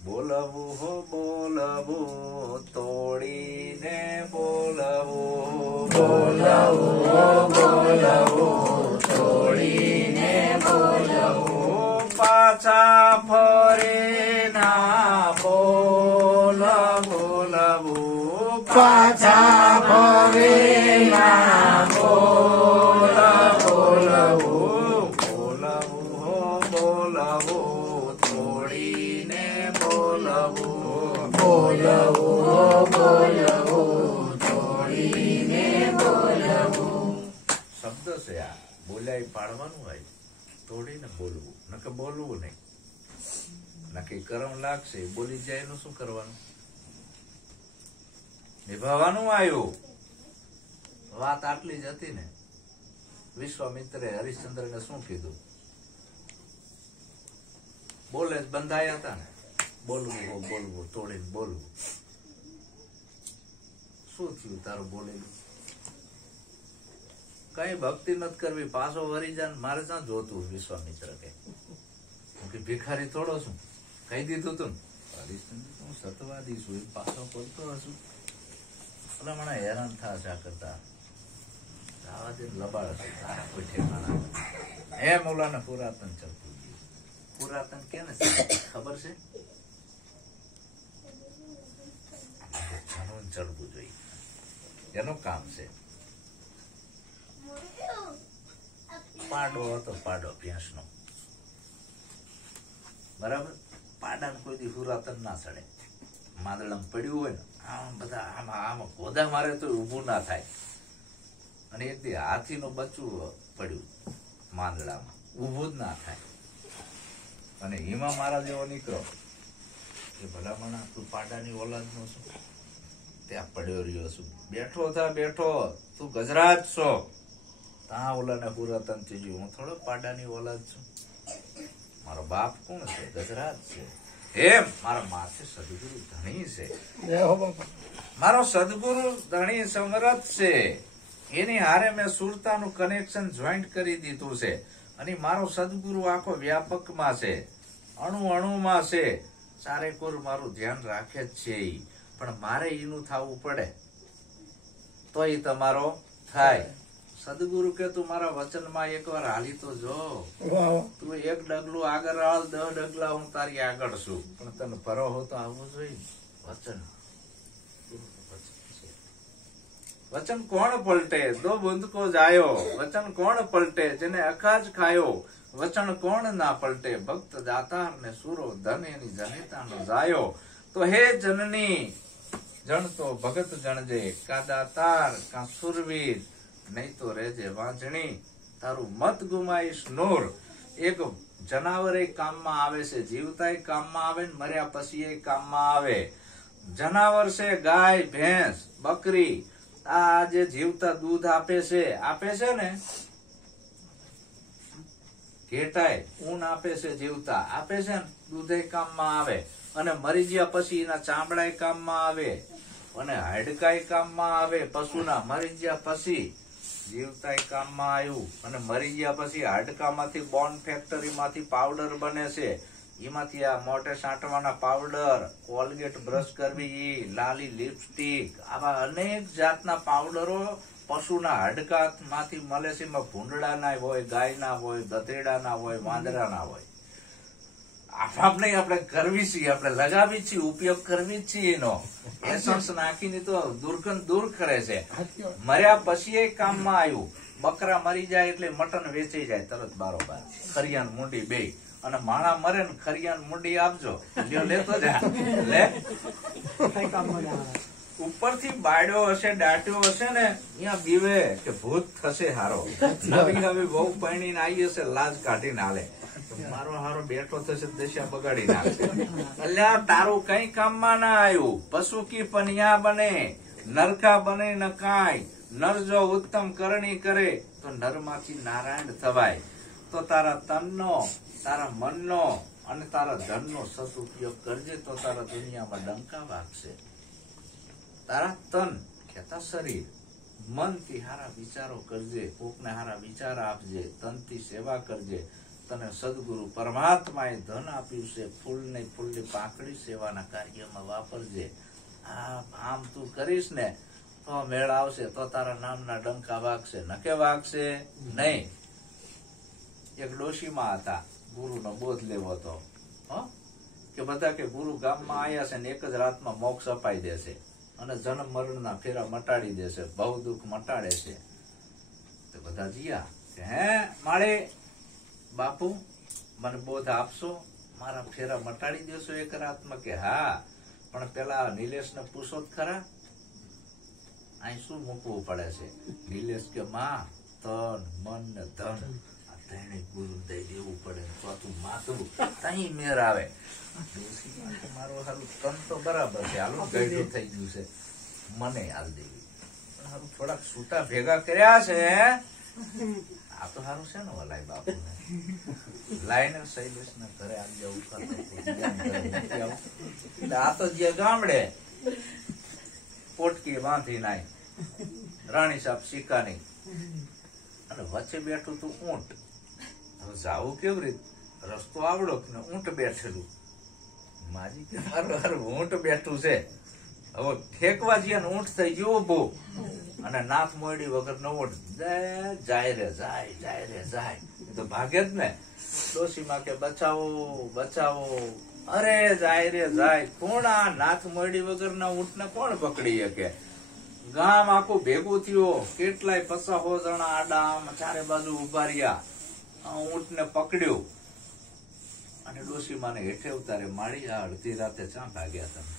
બોલવું હો બોલવું તોડીને બોલવું. તોડીને બોલવું પાછા ફરે ના બોલવું. પાછા ફરે ના બોલવું હો બોલવું તોડીને બોલવું. તોડીને બોલવું. શબ્દ છે આ. બોલાય પાડવાનું હોય, તોડીને બોલવું. નકે બોલવું નહીં. નક્કી કરમ લાગશે, બોલી જાય એનું શું કરવાનું? નિભાવવાનું આવ્યું. વાત આટલી જ હતી ને. વિશ્વામિત્રે હરિશ્ચંદ્રને શું કીધું? બોલે જ બંધાયા હતા ને. બોલવું તોડીને બોલવું. શું થયું તારું બોલેલું? કઈ ભક્તિ નથી કરવી, પાછો વરી જા. મારે ત્યાં જોતું. વિશ્વામિત્ર કે હું કે ભિખારી થોડો છું, કહી દીધું તું ને. હરિશ્ચંદ્ર હું સતવાદી છું, પાછો બોલતો હશું. પેલા મને હેરાન થશે આ કરતા. આવા દે લબાડ છે તારા કોઈ ઠેકાણા. હે મૌલાના પુરાતન ચલતું ગયું. પુરાતન કેને ખબર છે? જનૂન ચડવું જોઈએ. એનું કામ છે. પાડો હતો, પાડો ભેંસનો. બરાબર. પાડાને કોઈ દી પુરાતન ના ચડે. માદળમ પડ્યું હોય ને, આમ બધા આમ ગોદા મારે તો ઉભું ના થાય. અને એક દી હાથીનું બચ્ચું પડ્યું માંદડામાં, ઉભું જ ના થાય. અને હિમા મારા જેવો નીકળો કે ભલામણા તું પાડાની ઓલાદ નો છું, ત્યાં પડ્યો રહ્યો છું. બેઠો તું ગજરાજ છો. ત્યાં ઓલાને પુરાતન થઈ ગયું. હું થોડો પાડાની ઓલાદ છું. મારો બાપ કોણ છે? ગજરાજ છે. એમ મારા માથે સદગુરુ ધણી છે. મારો સદગુરુ ધણી સમરથ છે. એની હારે મેં સુરતાનું કનેક્શન જોઈન્ટ કરી દીધું છે. અને મારો સદગુરુ આખો વ્યાપકમાં છે, અણુમાં છે. ચારે કોર મારું ધ્યાન રાખે જ છે. પણ મારે એનું થવું પડે તો એ તમારો થાય. સદગુરુ કે તું મારા વચનમાં એકવાર હાલી તો જો. તું એક ડગલું આગળ હાલ, 10 ડગલા હું તારી આગળ છું. પણ તને ભરો તો આવવું જોઈએ. વચન કોણ પલટે? દો બુંદ કો જાયો. વચન કોણ પલટે? જેને અખાજ ખાયો. વચન કોણ ના પલટે? ભક્ત દાતાર ને સુરો ધન એની જનેતાનો જાયો. તો હે જનની જણ તો ભગત જણજે, કા દાતાર કા સુરવીર, નહીં તો રેજે વાંચણી. તારું મત ગુમાઈશ નૂર. એક જનાવર એ કામમાં આવે છે, જીવતા કામમાં આવે ને મર્યા પછી એ કામમાં આવે. જનાવર છે ગાય, ભેંસ, બકરી. આ જે જીવતા દૂધ આપે છે ને, ઘેટાય ઊન આપે છે, જીવતા આપે છે ને, દૂધ કામમાં આવે. અને મરી ગયા પછી એના ચામડા કામમાં આવે અને હાડકાઈ કામમાં આવે પશુના. મરી ગયા પછી જીવતાય કામમાં આવ્યું અને મરી ગયા પછી હાડકામાંથી બોન ફેક્ટરીમાંથી પાવડર બને છે. એમાંથી આ મોઢે સાંટવાના પાવડર, કોલગેટ બ્રશ કરવી, લાલી લિપસ્ટિક, આવા અનેક જાતના પાવડરો પશુના હાડકા માંથી મળે છે. એમાં ભૂંડડાના હોય, ગાયના હોય, ગધેડાના હોય, વાંદરાના હોય. આપણે આપણે કરવી છીએ, આપણે લગાવી છીએ, ઉપયોગ કરવી જ છીએ. એનો એસન્સ નાખીને તો દુર્ગંધ દૂર કરે છે. મર્યા પછી એ કામમાં આવ્યું. બકરા મરી જાય એટલે મટન વેચાઈ જાય તરત બારોબાર, ખરિયાન મુંડી બે. અને માણા મરે ને ખરિયાન મુંડી આપજો, લ્યો લેતો જા લે. ઉપરથી બાયડો હશે, દાટ્યો હશે ને, અહીંયા બીવે કે ભૂત થશે હારો. નવી નવી બહુ પૈણીને આવી હશે, લાજ કાઢીને હાલે, મારો હારો બેઠો થશે, દશા બગાડી નાખશે. એટલે તારું કઈ કામમાં ના આવ્યું. પશુ કી પનિયા બને, નરકા બને ન કાંઈ. નર જો ઉત્તમ કરણી કરે તો નરમાંથી નારાયણ થવાય. તો તારા તનનો, તારા મનનો અને તારા ધનનો સદુપયોગ કરજે તો તારા દુનિયામાં ડંકા વાગશે. તારા તન કહેતા શરીર, મનથી હારા વિચારો કરજે, કોકને હારા વિચાર આપજે, તનથી સેવા કરજે. તને સદગુરુ પરમાત્માએ ધન આપ્યું છે, ફૂલની પાંખડી સેવાના કાર્યમાં વાપરજે. આમ તું કરીશ ને તો મેળ આવશે, તો તારા નામના ડંકા વાગશે. નકે વાગશે નહીં. એક ડોશીમાં હતા, ગુરુનો બોધ લેવો હતો કે બધા કે ગુરુ ગામમાં આવ્યા છે ને એક જ રાતમાં મોક્ષ અપાઈ દેશે અને જન્મ મરણના ફેરા મટાડી દેશે, બહુ દુઃખ મટાડે છે. તો બધા જીયા કે હે માળે બાપુ મને બોધ આપશો, મારા ફેરા મટાડી દેશો એક રાતમાં? કે હા, પણ પેલા નિલેશને પૂછો જ ખરા, અહીં શું મૂકવું પડે છે? નિલેશ કે માં, તન મન ને ધન તેને ગુરુ દઈ દેવું પડે, ચોથું માથું તઈ મેર આવે. મારું હારું તન તો બરાબર છે, હાલું ગયડું થઈ ગયું છે, મને હાલ દેવી. પણ હારું થોડાક છૂટા ભેગા કર્યા છે. આ તો હારું છે ને વલાય બાપુ લાઈને શૈલેષ ના ઘરે આવી જવું. આ તો જે ગામડે પોટકી બાંધી નાય, રાણી સાહેબ સિક્કાની, અને વચ્ચે બેઠું તું ઊંટ. હવે જાવું કેવી રીત? રસ્તો આવડો ને ઊંટ બેઠેલું. માજી કે હારું ઊંટ બેઠું છે, હવે ઠેકવા જઈએ ને ઊંટ થઈ ગયું ઉભું, અને નાથ મોયડી વગર નો ઊંટ જાય રે જાય, જાય રે જાય, તો ભાગે જ ને. ડોશીમાં કે બચાવો બચાવો, અરે જાય રે જાય. કોણ આ નાથ મોયડી વગર ના ઊંટ ને કોણ પકડી શકે? ગામ આખું ભેગું થયું, કેટલાય 50 જણા આડા ચારે બાજુ ઉભા રહ્યા, ઊંટ ને પકડ્યું અને ડોશીમાને હેઠે ઉતારે. માળી આ અડધી રાતે ચા ભાગ્યા તમે?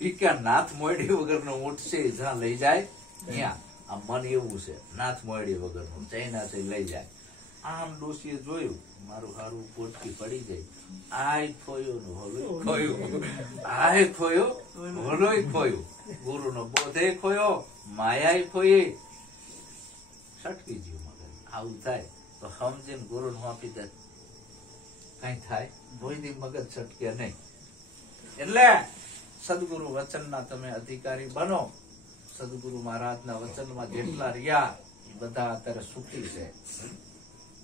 ઈ ક્યાં નાથ મોયડી વગર નું ઊંટ છે, જ્યાં લઈ જાય ત્યાં. આ મન એવું છે, નાથ મોયડી વગર નું ચૈના છે લઈ જાય. આમ ડોશીએ જોયું, મારું હારું પોટકી પડી ગઈ. આય ખોયું ને હોલું ખોયું, આય ખોયું હોલું ખોયું, ગુરુ નો બોધે ખોયો, માયા ખોઈ. છટકી ગયું મગજ. આવું થાય તો સમજીને ગુરુ નું આપી દે, કઈ થાય કોઈ મગજ છટકે નહીં. એટલે સદગુરુ વચનના તમે અધિકારી બનો. સદગુરુ મહારાજના વચનમાં જેટલા રહ્યા એ બધા અત્યારે સુખી છે.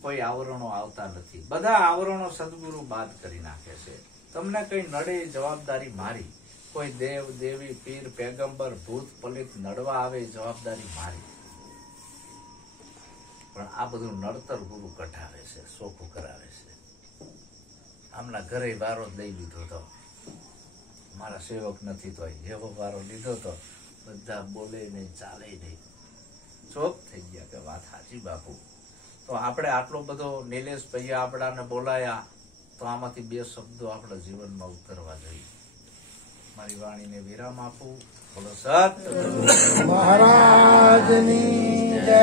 કોઈ આવરણો આવતા નથી, બધા આવરણો સદગુરુ બાદ કરી નાખે છે. તમને કઈ નડે જવાબદારી મારી. કોઈ દેવ દેવી પીર પેગંબર ભૂત પલિત નડવા આવે જવાબદારી મારી. પણ આ બધું નડતર ગુરુ કઢાવે છે, સોખું કરાવે છે. આમના ઘરે વારો લઈ લીધો તો, મારા સેવક નથી તો એવો વારો લીધો તો બધા બોલે નહીં, ચાલે નહીં, ચોપ થઈ ગયા કે વાત સાચી બાપુ. તો આપણે આટલો બધો નિલેશ ભૈયા આપણાને બોલાયા, તો આમાંથી 2 શબ્દો આપણા જીવનમાં ઉતરવા જોઈએ. મારી વાણીને વિરામ આપું. બોલો સત મહારાજની જય,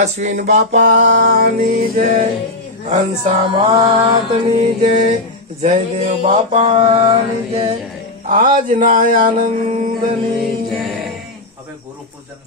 અશ્વિન બાપાની જય, હંસા માતની જય, જયદેવ બાપાની જય, આજના આનંદની જય. હવે ગુરુ પૂજન